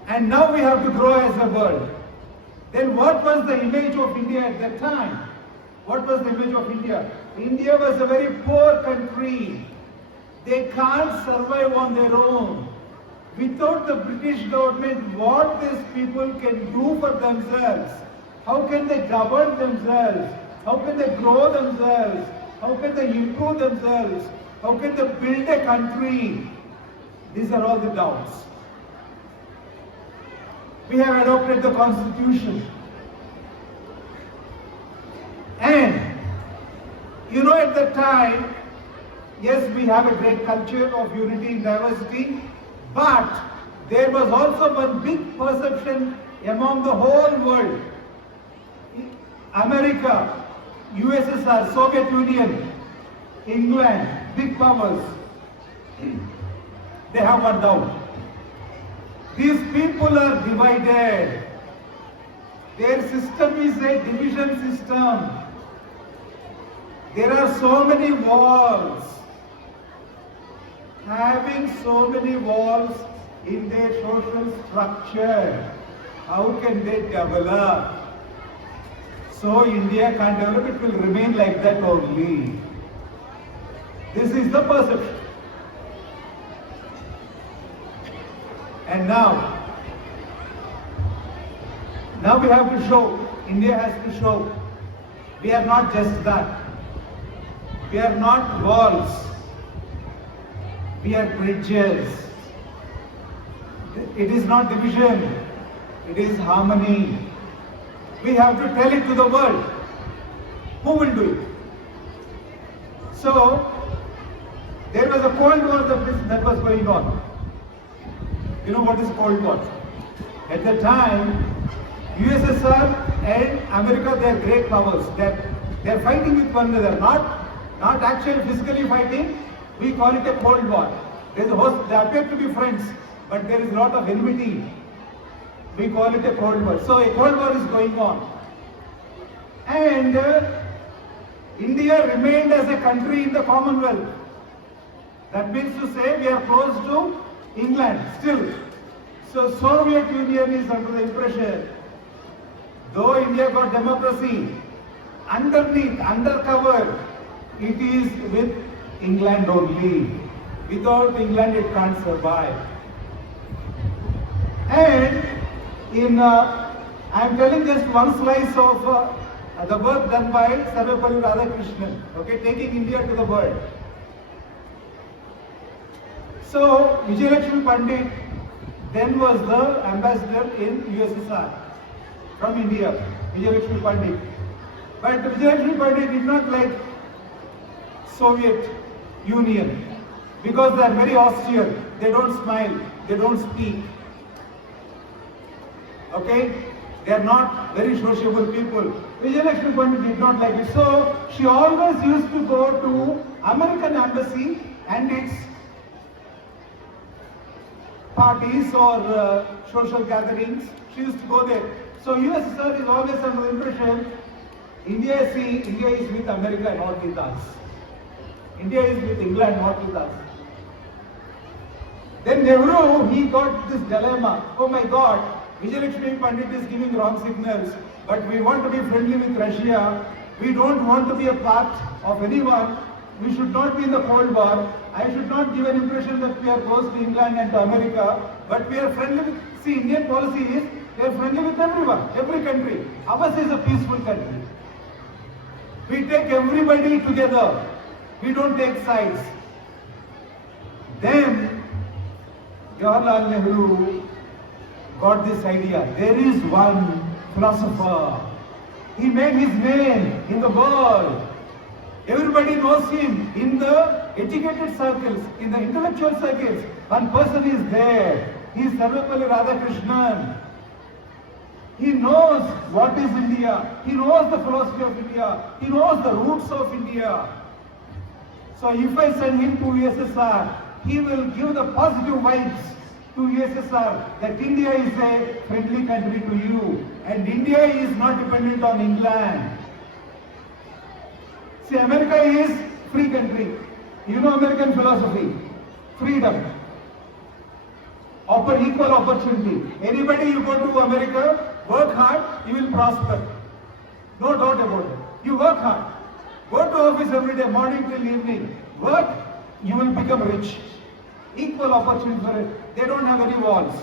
And now we have to grow as a world. Then what was the image of India at that time? What was the image of India? India was a very poor country. They can't survive on their own. Without the British government, what these people can do for themselves? How can they govern themselves? How can they grow themselves? How can they improve themselves? How can they build a country? These are all the doubts. We have adopted the constitution. And, you know, at that time, yes, we have a great culture of unity and diversity, but there was also one big perception among the whole world. America, USSR, Soviet Union, England, big powers, they have one doubt. These people are divided. Their system is a division system. There are so many walls. Having so many walls in their social structure, how can they develop? So India can't develop, it will remain like that only. This is the perception. And now we have to show, India has to show, we are not just that. We are not walls. We are bridges. It is not division, it is harmony. We have to tell it to the world. Who will do it? So, there was a Cold War that was going on. You know what is Cold War? At the time, USSR and America, they are great powers. They are fighting with one another, not actually physically fighting. We call it a Cold War. They appear to be friends, but there is a lot of enmity. We call it a Cold War. So a Cold War is going on. And India remained as a country in the Commonwealth. That means to say we are close to England still. So Soviet Union is under the impression, though India got democracy, underneath, undercover, it is with England only. Without England it can't survive. And I am telling just one slice of the work done by Sarvepalli Radhakrishnan, okay, taking India to the world. So Vijayalakshmi Pandit then was the ambassador in USSR from India, Vijayalakshmi Pandit. But Vijayalakshmi Pandit did not like Soviet Union because they are very austere, they don't smile, they don't speak. Okay? They are not very sociable people. Vijayalakshmi Pandit did not like it. So she always used to go to American embassy and its parties or social gatherings. She used to go there. So USSR is always under the impression India is with America, not with us. India is with England, not with us. Then Nehru, he got this dilemma. Oh my God, Vijayalakshmi Pandit is giving wrong signals, but we want to be friendly with Russia. We don't want to be a part of anyone. We should not be in the Cold War. I should not give an impression that we are close to England and to America, but we are friendly with, see, Indian policy is, we are friendly with everyone, every country. Ours is a peaceful country. We take everybody together. We don't take sides. Then, Jawaharlal Nehru got this idea. There is one philosopher. He made his name in the world. Everybody knows him in the educated circles, in the intellectual circles. One person is there. He is Sarvepalli Radhakrishnan. He knows what is India. He knows the philosophy of India. He knows the roots of India. So if I send him to USSR, he will give the positive vibes to USSR that India is a friendly country to you and India is not dependent on England. See, America is free country. You know American philosophy, freedom, equal opportunity. Anybody you go to America, work hard, you will prosper. No doubt about it. You work hard. Go to office every day, morning till evening. Work, you will become rich. Equal opportunity for it. They don't have any walls.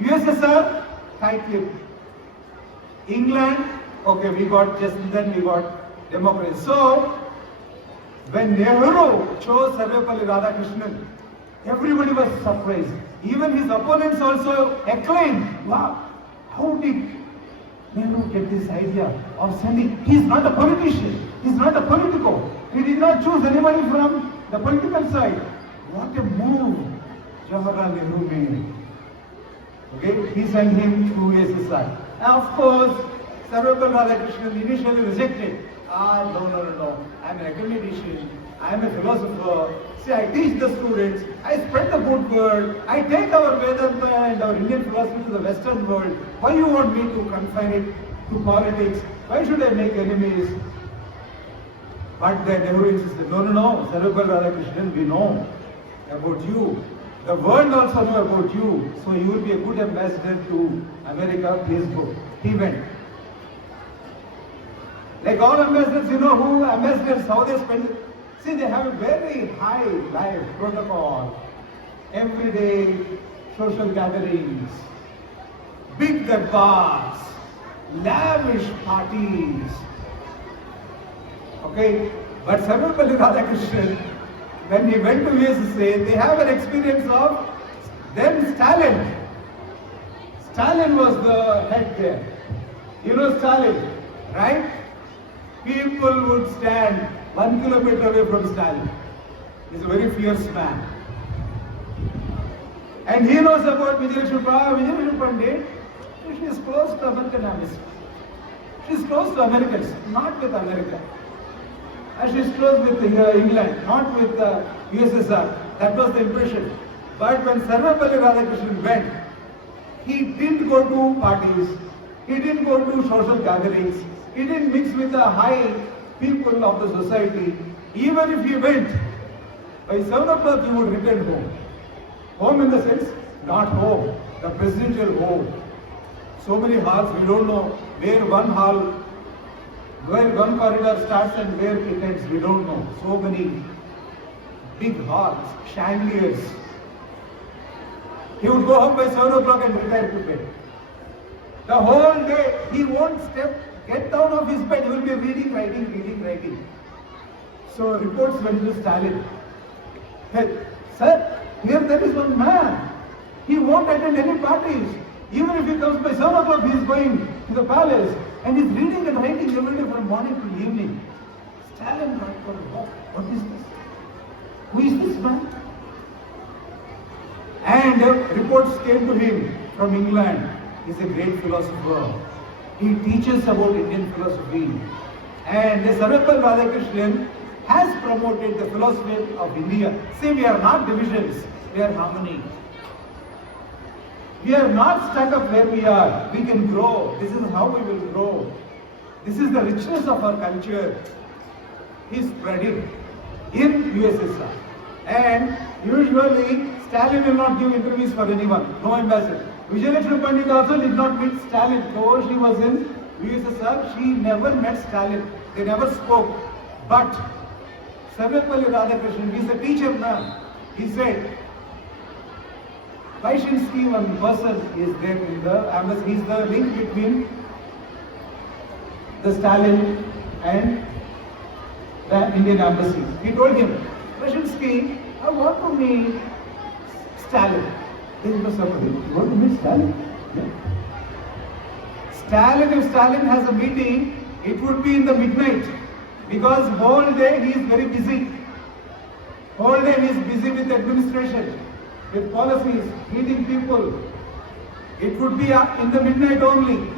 USSR, tight-lipped. England, okay, we got democracy. So, when Nehru chose Sarvepalli Radhakrishnan, everybody was surprised. Even his opponents also acclaimed. Wow, how did Nehru get this idea of sending? He is not a politician. He is not a politico. He did not choose anybody from the political side. What a move Jawaharlal Nehru made. Okay, he sent him to USSR. Of course, Sarvepalli Radhakrishnan initially rejected. No. I'm an academician. I'm a philosopher. See, I teach the students. I spread the good word. I take our Vedanta and our Indian philosophy to the Western world. Why you want me to confine it to politics? Why should I make enemies? But the Nehru insisted, no. Sarvepalli Radhakrishnan, we know about you. The world also know about you. So you will be a good ambassador to America. Please go. He went. Like all ambassadors, you know who ambassadors, how they spend it? See, they have a very high life protocol. Everyday social gatherings, big bars, lavish parties. Okay? But Sarvepalli Radhakrishnan, when he went to USSR, they have an experience of then Stalin. Stalin was the head there. You know Stalin, right? People would stand 1 kilometer away from Stalin. He's a very fierce man. And he knows about Vijayalakshmi Pandit. She is close to American embassy. She is close to Americans, not with America. And she is close with England, not with USSR. That was the impression. But when Sarvepalli Radhakrishnan went, he didn't go to parties. He didn't go to social gatherings. He didn't mix with the high people of the society. Even if he went, by 7 o'clock he would return home. Home in the sense, not home, the presidential home. So many halls, we don't know where one hall, where one corridor starts and where it ends, we don't know. So many big halls, chandeliers. He would go home by 7 o'clock and retire to bed. The whole day, he won't get down off his bed, he will be reading, writing. So reports went to Stalin. Hey, sir, here there is one man. He won't attend any parties. Even if he comes by 7 o'clock, he is going to the palace and he's reading and writing every day from morning to evening. Stalin thought, what is this? Who is this man? And reports came to him from England. He's a great philosopher. He teaches about Indian philosophy. And Sarvepalli Radhakrishnan has promoted the philosophy of India. See, we are not divisions, we are harmony. We are not stuck up where we are. We can grow. This is how we will grow. This is the richness of our culture. He spread it in USSR. And usually, Stalin will not give interviews for anyone. No ambassador. Vijayalakshmi Pandit also did not meet Stalin. Though she was in USSR, she never met Stalin. They never spoke. But Sarvepalli Radhakrishnan, he is a teacher now. He said, Vyshinsky, one person is there in the embassy. He is the link between the Stalin and the Indian embassy. He told him, Vyshinsky, I want to meet Stalin. There was somebody, you want to meet Stalin? Yeah. Stalin, if Stalin has a meeting, it would be in the midnight. Because whole day he is very busy. Whole day he is busy with administration, with policies, meeting people. It would be in the midnight only.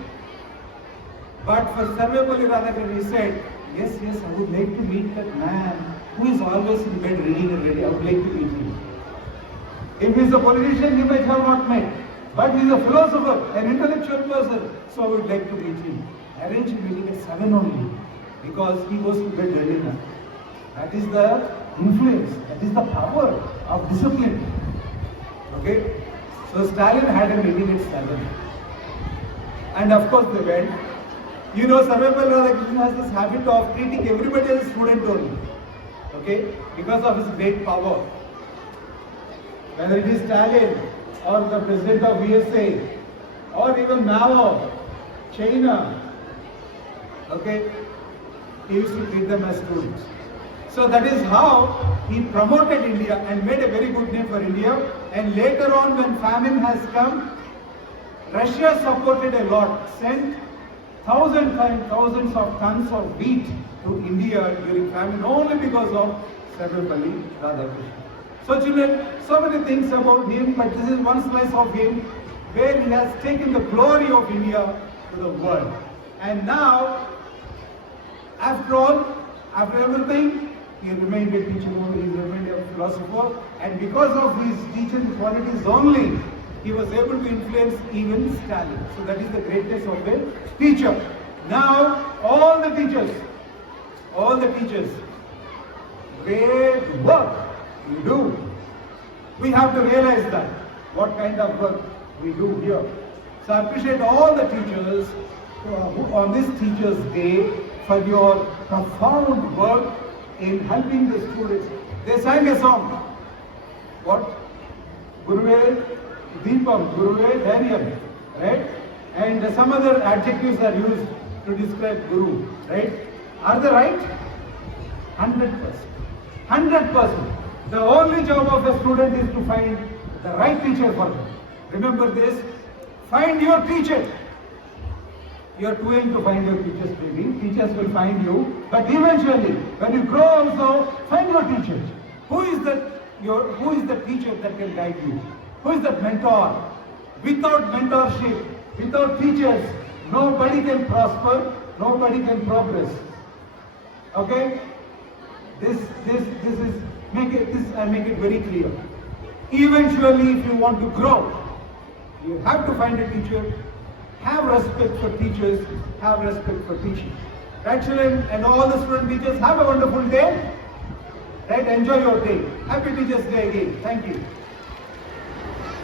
But for Sarvepalli Radhakrishnan, he said, yes, I would like to meet that man. who is always in bed reading and ready, I would like to meet him. If he is a politician, you might have not met. But he is a philosopher, an intellectual person, so I would like to meet him. Arrange a meeting at 7 only, because he goes to bed early enough. That is the influence, that is the power of discipline. Okay? So Stalin had a meeting at 7. And of course they went. You know, Sarvepalli Radhakrishnan has this habit of treating everybody as a student only. Okay? Because of his great power. Whether it is Stalin or the president of USA or even Mao, China, okay? He used to treat them as students. So that is how he promoted India and made a very good name for India. And later on, when famine has come, Russia supported a lot, sent thousands of tons of wheat to India during famine only because of Sarvepalli Radhakrishnan. So children, so many things about him, but this is one slice of him where he has taken the glory of India to the world. And now, after all, after everything, he remained a teacher only, he remained a philosopher, and because of his teaching qualities only, he was able to influence even Stalin. So that is the greatness of a teacher. Now, all the teachers, great work you do. We have to realize that, what kind of work we do here. So I appreciate all the teachers on this Teachers' Day for your profound work in helping the students. They sang a song. What? Guruve Deepam, Guruve Dharyam, right? And some other adjectives are used to describe Guru, right? Are they right? 100%. 100%. The only job of a student is to find the right teacher for them. Remember this, find your teacher. You are too young to find your teachers, maybe. Teachers will find you. But eventually, when you grow also, find your teacher. Who is the teacher that can guide you? Who is the mentor? Without mentorship, without teachers, nobody can prosper, nobody can progress. Okay? I make it very clear. Eventually, if you want to grow, you have to find a teacher. Have respect for teachers, have respect for teaching. Right, children, and all the student teachers, have a wonderful day. Right, enjoy your day. Happy Teachers' Day again. Thank you.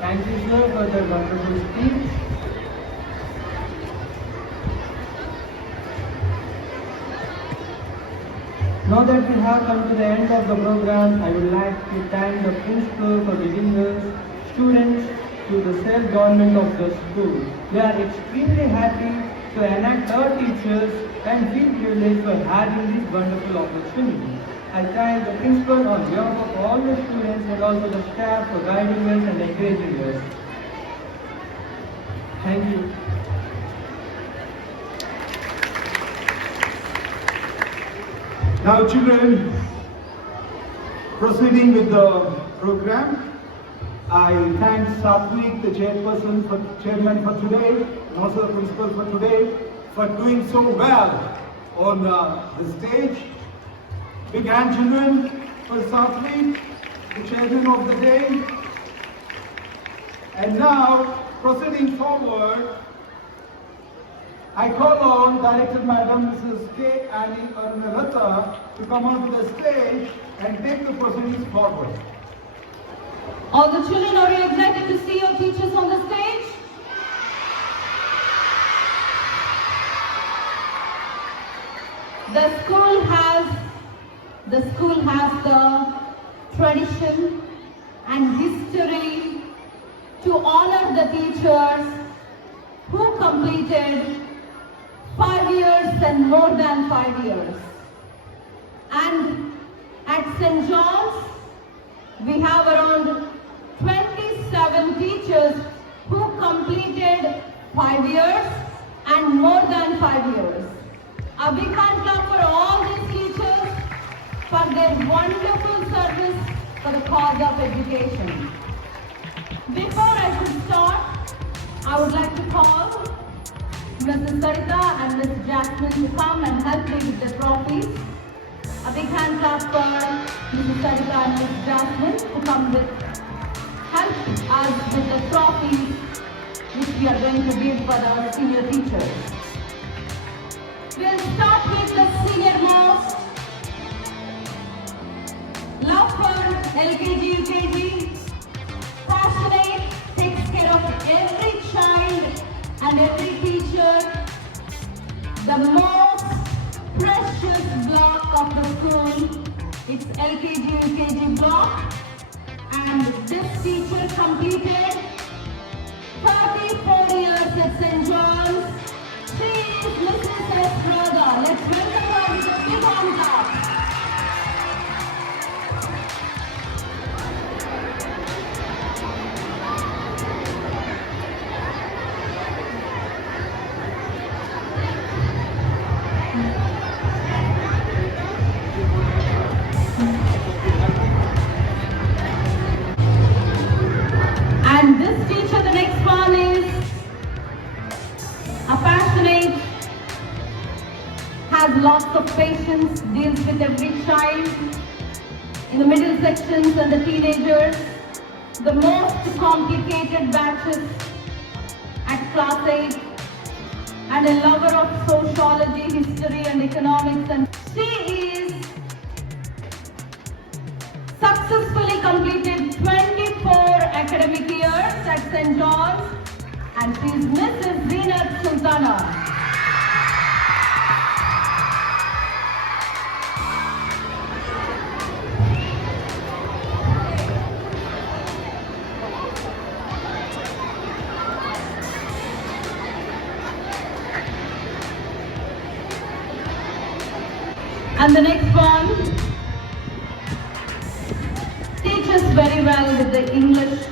Thank you, sir, for the wonderful speech. Now that we have come to the end of the program, I would like to thank the principal for giving the students to the self-government of the school. We are extremely happy to enact our teachers and feel privileged for having this wonderful opportunity. I thank the principal on behalf of all the students and also the staff for guiding us and encouraging us. Thank you. Now children, proceeding with the program, I thank Satvik, the chairman for today, and also the principal for today, for doing so well on the stage. Big hand, children, for Satvik, the chairman of the day. And now, proceeding forward, I call on Director Madam Mrs. K. Annie Arunalata to come onto the stage and take the proceedings forward. All the children, are you excited to see your teachers on the stage? The school has the tradition and history to honor the teachers who completed 5 years and more than 5 years. And at St. John's, we have around 27 teachers who completed 5 years and more than 5 years. A big hand clap for all these teachers for their wonderful service for the cause of education. Before I should start, I would like to call Mrs. Sarita and Mrs. Jasmine to come and help me with the trophies. A big hand clap for Mrs. Sarika and Ms. Jasmine to come with help us with the trophies which we are going to give for our senior teachers. We'll start with the senior most. Love for LKG, UKG. Passionate, takes care of every child and every teacher. The most precious block of the school, it's LKG, UKG block. And this teacher completed 34 years at St. John's. She is Mrs. Estrada. Let's welcome her with a big hand clap. And this teacher, the next one is a passionate, has lots of patience, deals with every child in the middle sections and the teenagers, the most complicated batches at class 8, and a lover of sociology, history and economics. And she is successfully completed 24 academic years at St. John's, and she is Mrs. Zeenat Sultana. And the next one teaches very well with the English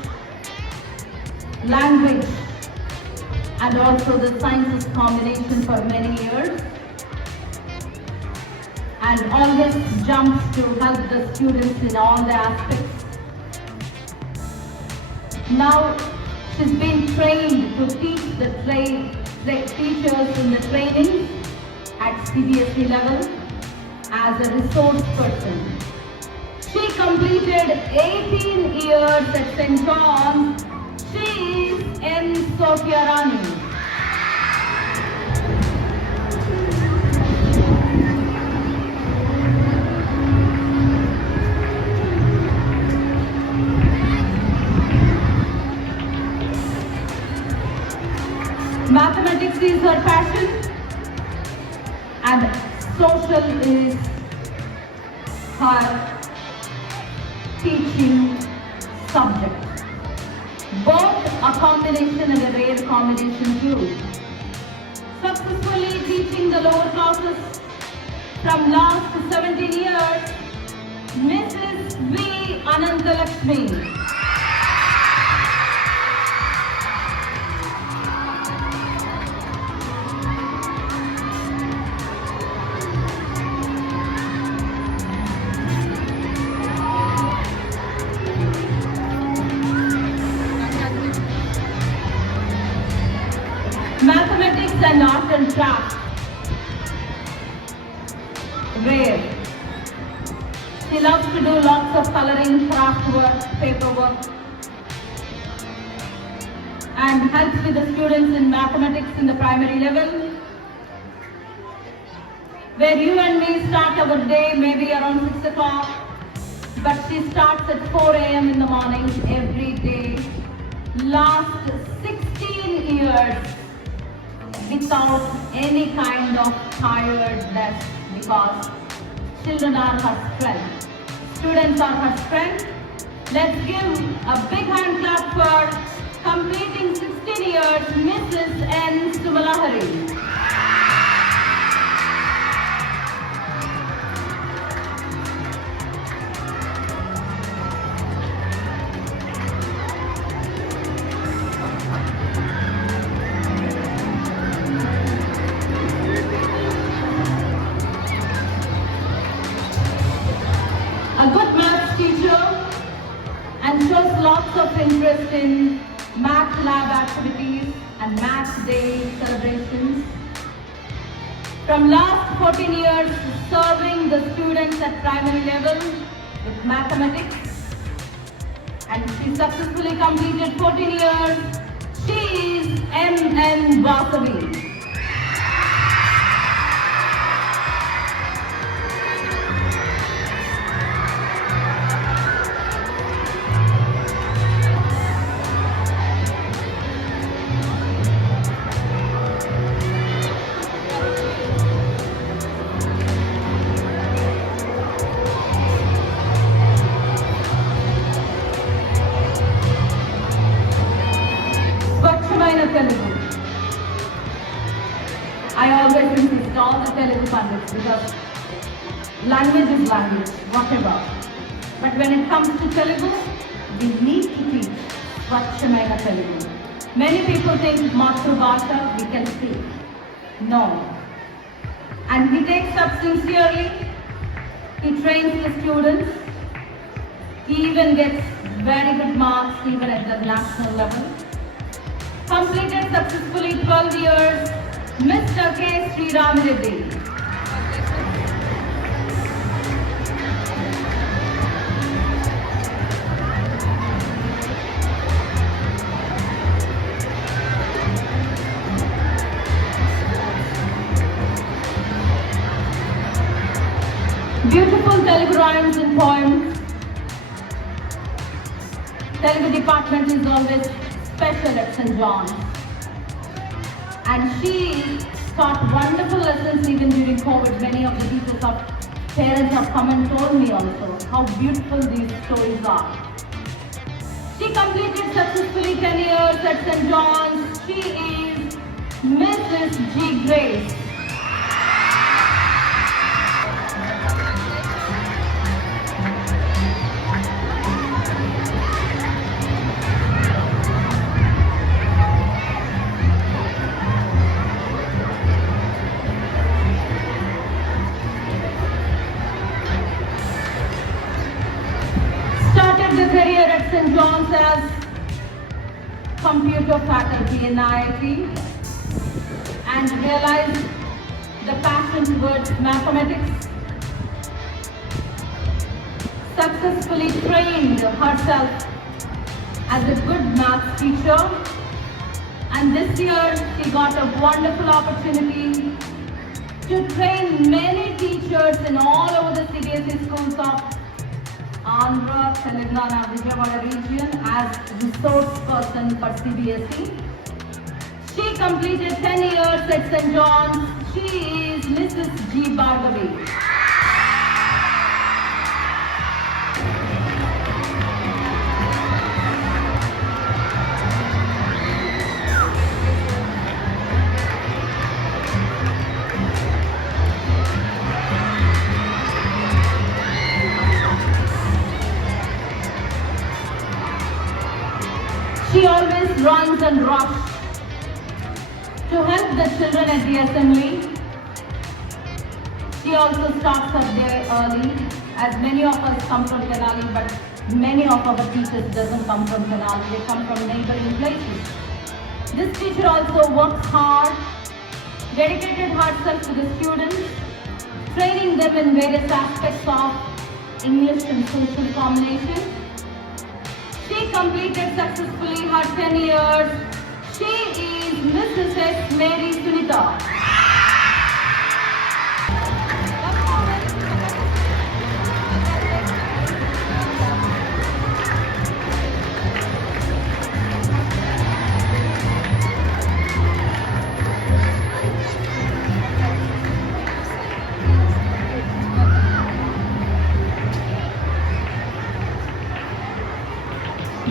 language and also the sciences combination for many years, and always jumps to help the students in all the aspects. Now she's been trained to teach the teachers in the training at CBSE level as a resource person. She completed 18 years at St. John's. She is N. Sophia Rani. Mathematics is her passion and social is her teaching subject. Both a combination and a rare combination too. Successfully teaching the lower classes from last 17 years, Mrs. V. Anantalakshmi. Mathematics and art and craft. Rare. She loves to do lots of coloring, craft work, paperwork, and helps with the students in mathematics in the primary level, where you and me start our day maybe around 6 o'clock, but she starts at 4 a.m. in the morning every day, last 16 years without any kind of tiredness, because children are her strength. Students are her strength. Let's give a big hand clap for completing 16 years, Mrs. N. Sumalahari. A good maths teacher and shows lots of interest in math lab activities and math day celebrations. From last 14 years serving the students at primary level, with mathematics and she successfully completed 14 years. She is M.N. Vasavi. Swachhamaina Telugu. I always insist all the Telugu pundits because language is language, whatever. But when it comes to Telugu, we need to teach Swachhamaina Telugu. Many people think Matrubhasha we can speak. No. And he takes up sincerely. He trains the students. He even gets very good marks even at the national level. Completed successfully 12 years, Mr. K. Sriram Reddy. Beautiful Telugu rhymes and poems. Telugu department is always special at St. John's. And she taught wonderful lessons even during COVID. Many of the teachers of parents have come and told me also how beautiful these stories are. She completed successfully 10 years at St. John's. She is Mrs. G. Grace. Started the career at St. John's as computer faculty in IIT and realized the passion towards mathematics. Successfully trained herself as a good math teacher, and this year she got a wonderful opportunity to train many teachers in all over the CBSE schools of Andhra, Telangana, Vijayawada region as resource person for CBSE. She completed 10 years at St. John's. She is Mrs. G. Bhargavi. She always runs and rushes to help the children at the assembly. She also starts her day early, as many of us come from Tenali, but many of our teachers doesn't come from Tenali, they come from neighboring places. This teacher also works hard, dedicated herself to the students, training them in various aspects of English and social combination. She completed successfully her 10 years. She is Mrs. S. Mary Sunita.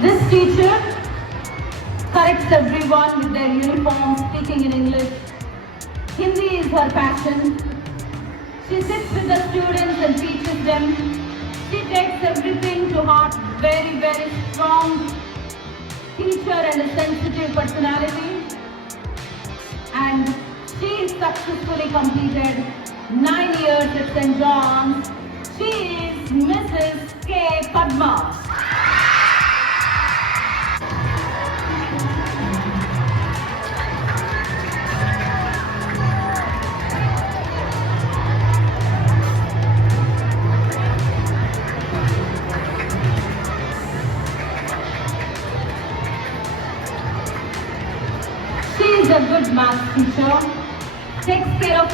This teacher corrects everyone with their uniform, speaking in English. Hindi is her passion. She sits with the students and teaches them. She takes everything to heart. Very, very strong teacher and a sensitive personality. And she successfully completed 9 years at St. John's. She is Mrs. K. Padma.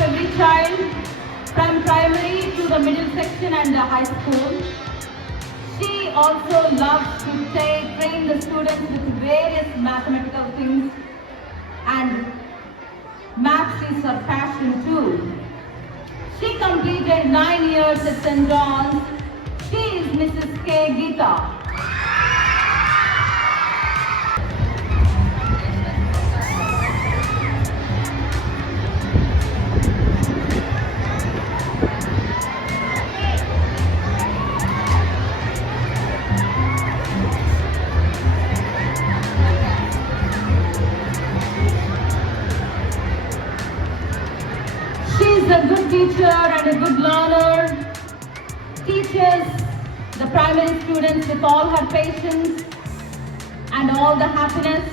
every child from primary to the middle section and the high school. She also loves to train the students with various mathematical things, and maths is her passion too. She completed 9 years at St. John's. She is Mrs. K. Geeta. She's a good teacher and a good learner. Teaches the primary students with all her patience and all the happiness.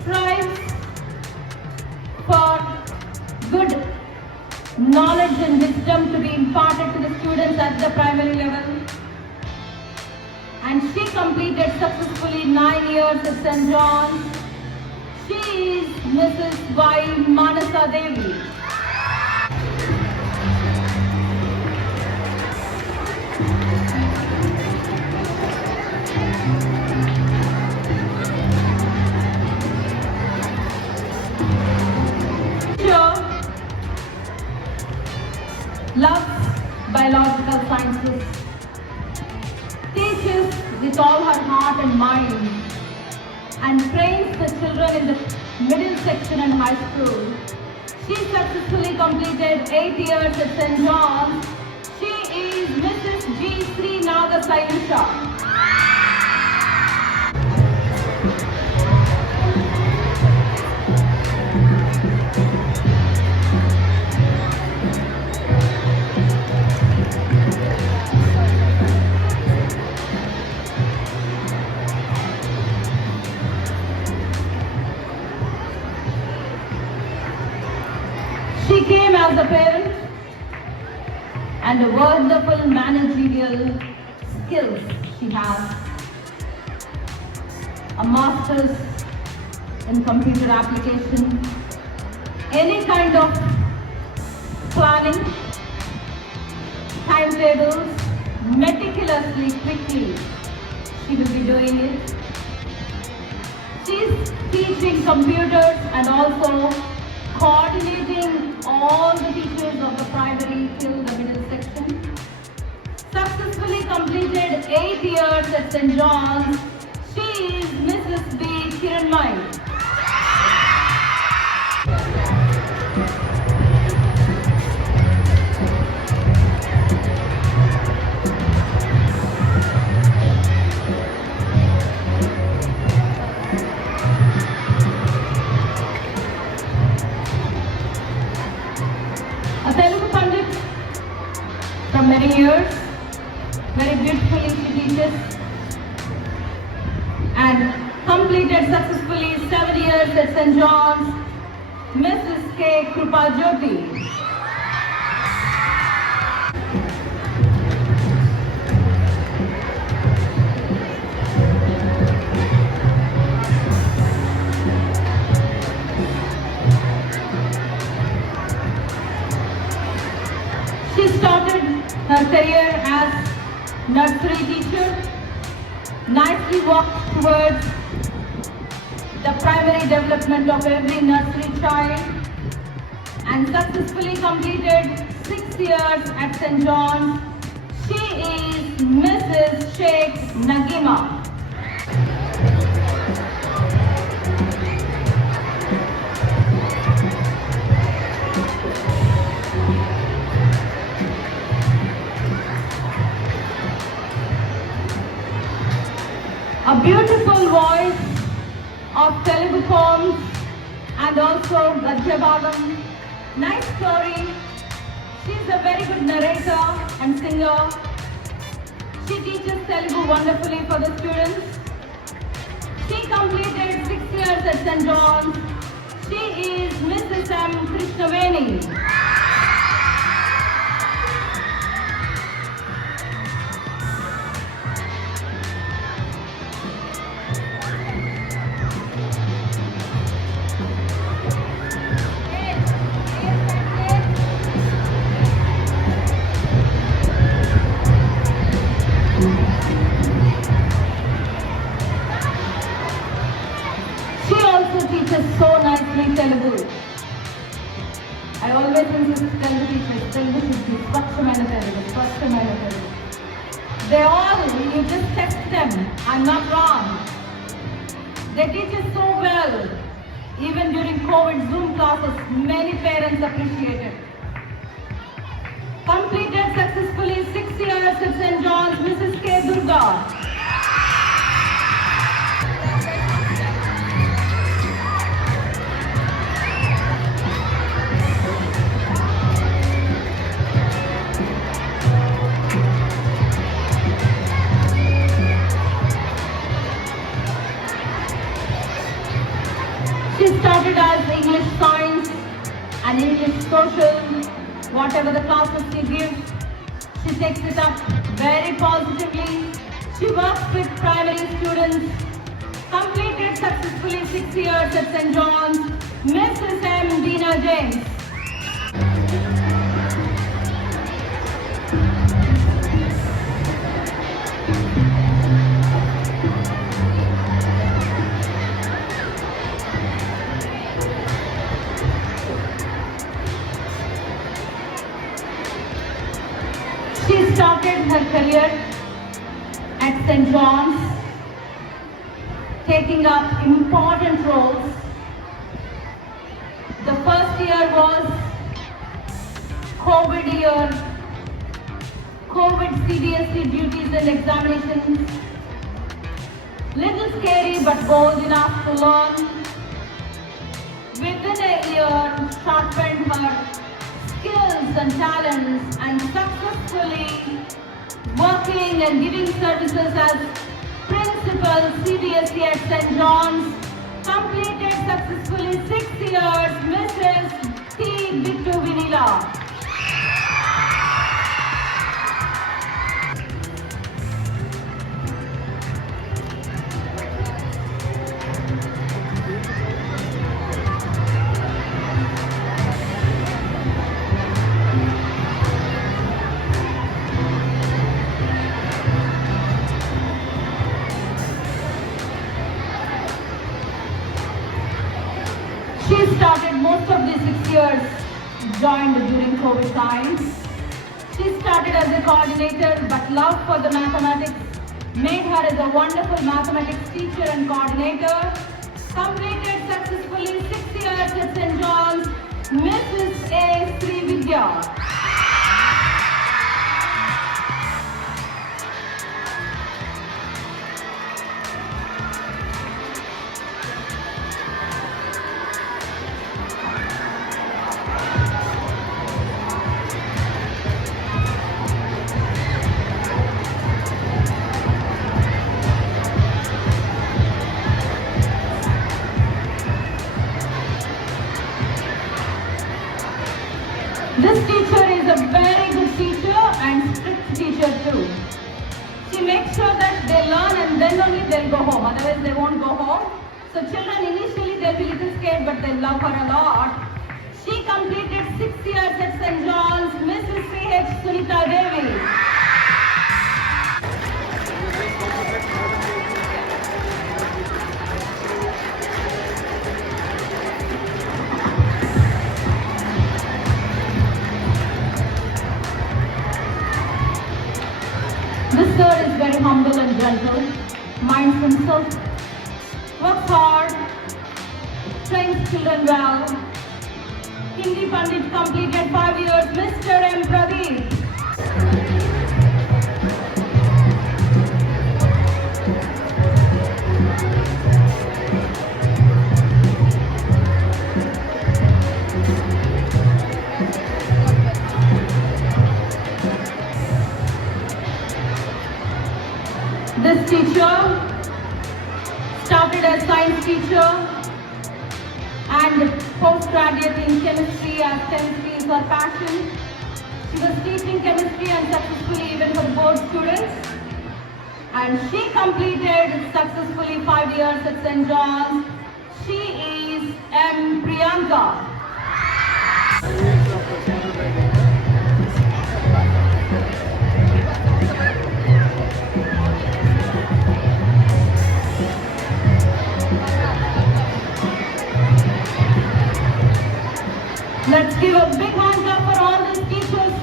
Strives for good knowledge and wisdom to be imparted to the students at the primary level. And she completed successfully 9 years at St. John's. She is Mrs. Y. Manasa Devi. Loves biological sciences, teaches with all her heart and mind, and trains the children in the middle section and high school. She successfully completed 8 years at St. John's. She is Mrs. G. Sri Naga Sayusha. She came as a parent and the wonderful managerial skills she has. A master's in computer application, any kind of planning, timetables, meticulously, quickly, she will be doing it. She's teaching computers and also coordinating all the teachers of the primary till the middle section. Successfully completed 8 years at St. John's. She is Mrs. B. Kiranmai. A Telugu Pandit from many years, very beautifully she teaches, and completed successfully 7 years at St. John's, Mrs. K. Krupa Jyoti. She started her career as nursery teacher, nicely walked towards the primary development of every nursery child, and successfully completed 6 years at St. John's. She is Mrs. Sheikh Nagima. A beautiful voice of Telugu poems and also Gadya Bhagam. Nice story. She's a very good narrator and singer. She teaches Telugu wonderfully for the students. She completed 6 years at St. John's. She is Mrs. M. Krishnaveni. స్వచ్ఛమైన తెలుగు, స్వచ్ఛమైన Telugu. They all, you just text them, I'm not wrong. They teach us so well. Even during COVID Zoom classes, many parents appreciate it. Completed successfully 6 years at St. John's, Mrs. K. Durga. She started as English Science and English Social. Whatever the classes she gives, she takes it up very positively. She works with primary students. Completed successfully 6 years at St. John's, Mrs. M. Dina James. She started her career at St. John's, taking up important roles. The first year was COVID year, COVID CBSE duties and examinations. Little scary but bold enough to learn. Within a year, sharpened her skills and talents and successfully working and giving services as principal CBSE at St. John's. Completed successfully 6 years, Mrs. T. Bittu Vinila. She started most of these 6 years, joined during COVID times. She started as a coordinator, but love for the mathematics made her as a wonderful mathematics teacher and coordinator. Completed successfully 6 years at St. John's, Mrs. A. Srividya. This teacher is a very good teacher and strict teacher too. She makes sure that they learn and then only they'll go home, otherwise they won't go home. So children initially they'll be little scared but they love her a lot. She completed 6 years at St. John's, Mrs. C.H. Sunita Devi. This sir is very humble and gentle, minds himself, works hard, trains children well. Hindi Pandit completed 5 years, Mr. M. Pradeep. This teacher started as science teacher and postgraduate in chemistry, as chemistry is her passion. She was teaching chemistry and successfully even for board students. And she completed successfully 5 years at St. John's. She is M. Priyanka. Let's give a big hand clap for all these teachers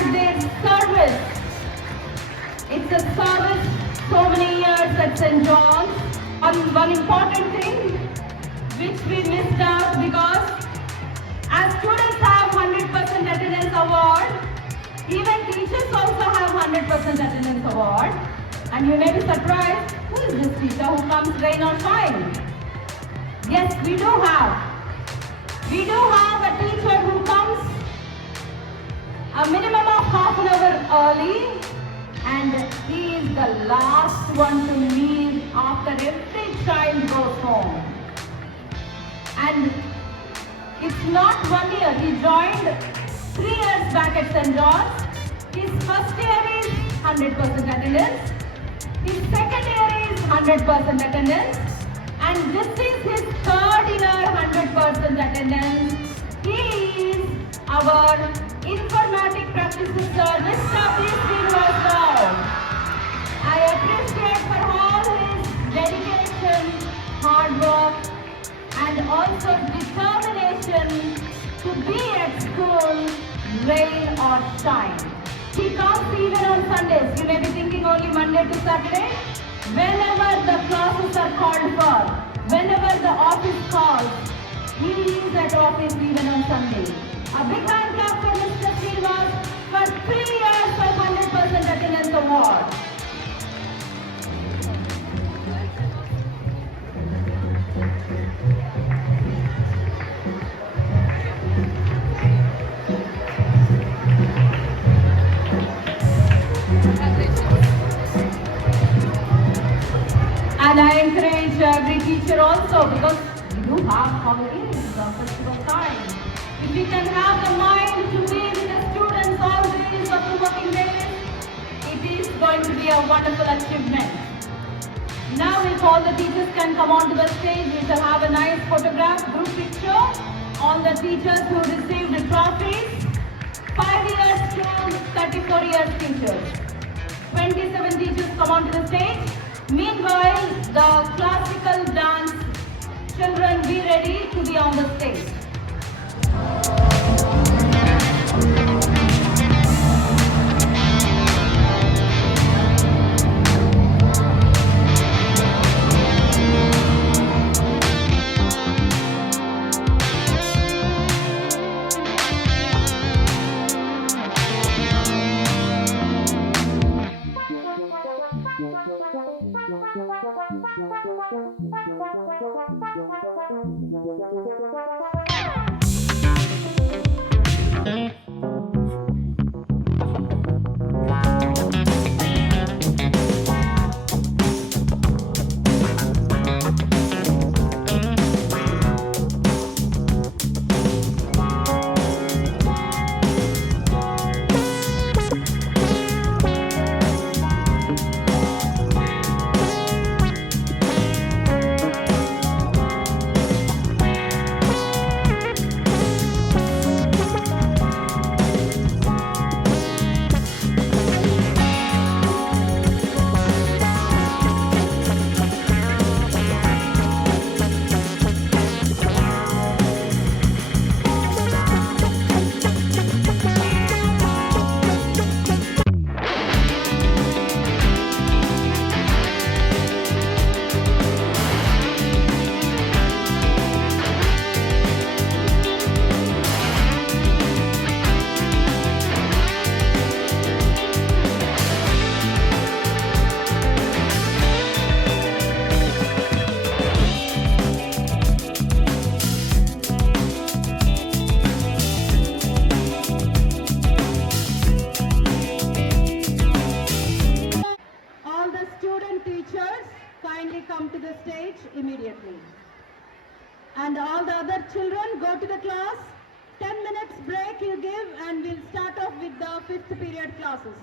for their service. It's a service so many years at St. John's. One important thing which we missed out, because as students have 100% attendance award, even teachers also have 100% attendance award. And you may be surprised, who is this teacher who comes rain or shine? Yes, we do have. We do have a teacher who comes a minimum of half an hour early, and he is the last one to leave after every child goes home. And it's not 1 year, he joined 3 years back at St. John's. His first year is 100% attendance. His second year is 100% attendance. And this is his third year 100% attendance. He is our informatic practices sir, Mr. P. Srinivas. I appreciate for all his dedication, hard work, and also determination to be at school, rain or shine. He comes even on Sundays. You may be thinking only Monday to Saturday. Whenever the classes are called for, whenever the office calls, he is at office even on Sunday. A big hand clap for Mr. Srinivas for 3 years of 100% attendance award. And I encourage every teacher also, because we do have holidays, festival time. If we can have the mind to be with the students all days of the working days, it is going to be a wonderful achievement. Now if all the teachers can come onto the stage, we shall have a nice photograph, group picture. All the teachers who received the trophies, 5 years to 34 years teachers. 27 teachers come onto the stage. Meanwhile, the classical dance children be ready to be on the stage. And all the other children go to the class. 10 minutes break you give, and we'll start off with the 5th period classes.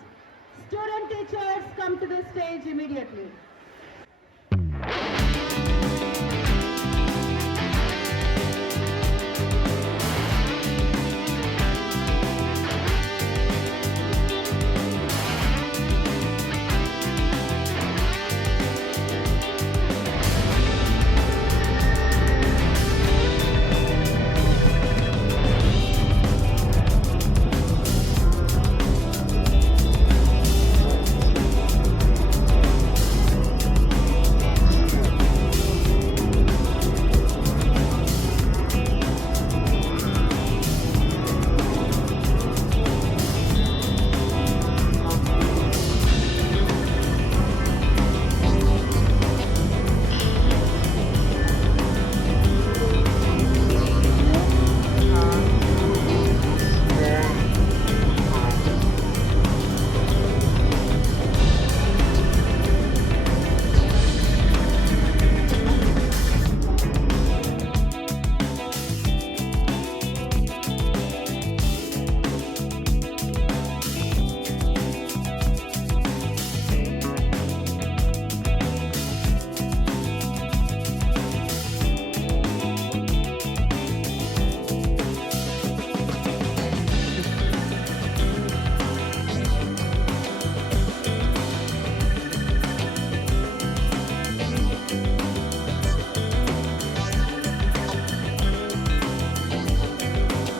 Student teachers come to the stage immediately.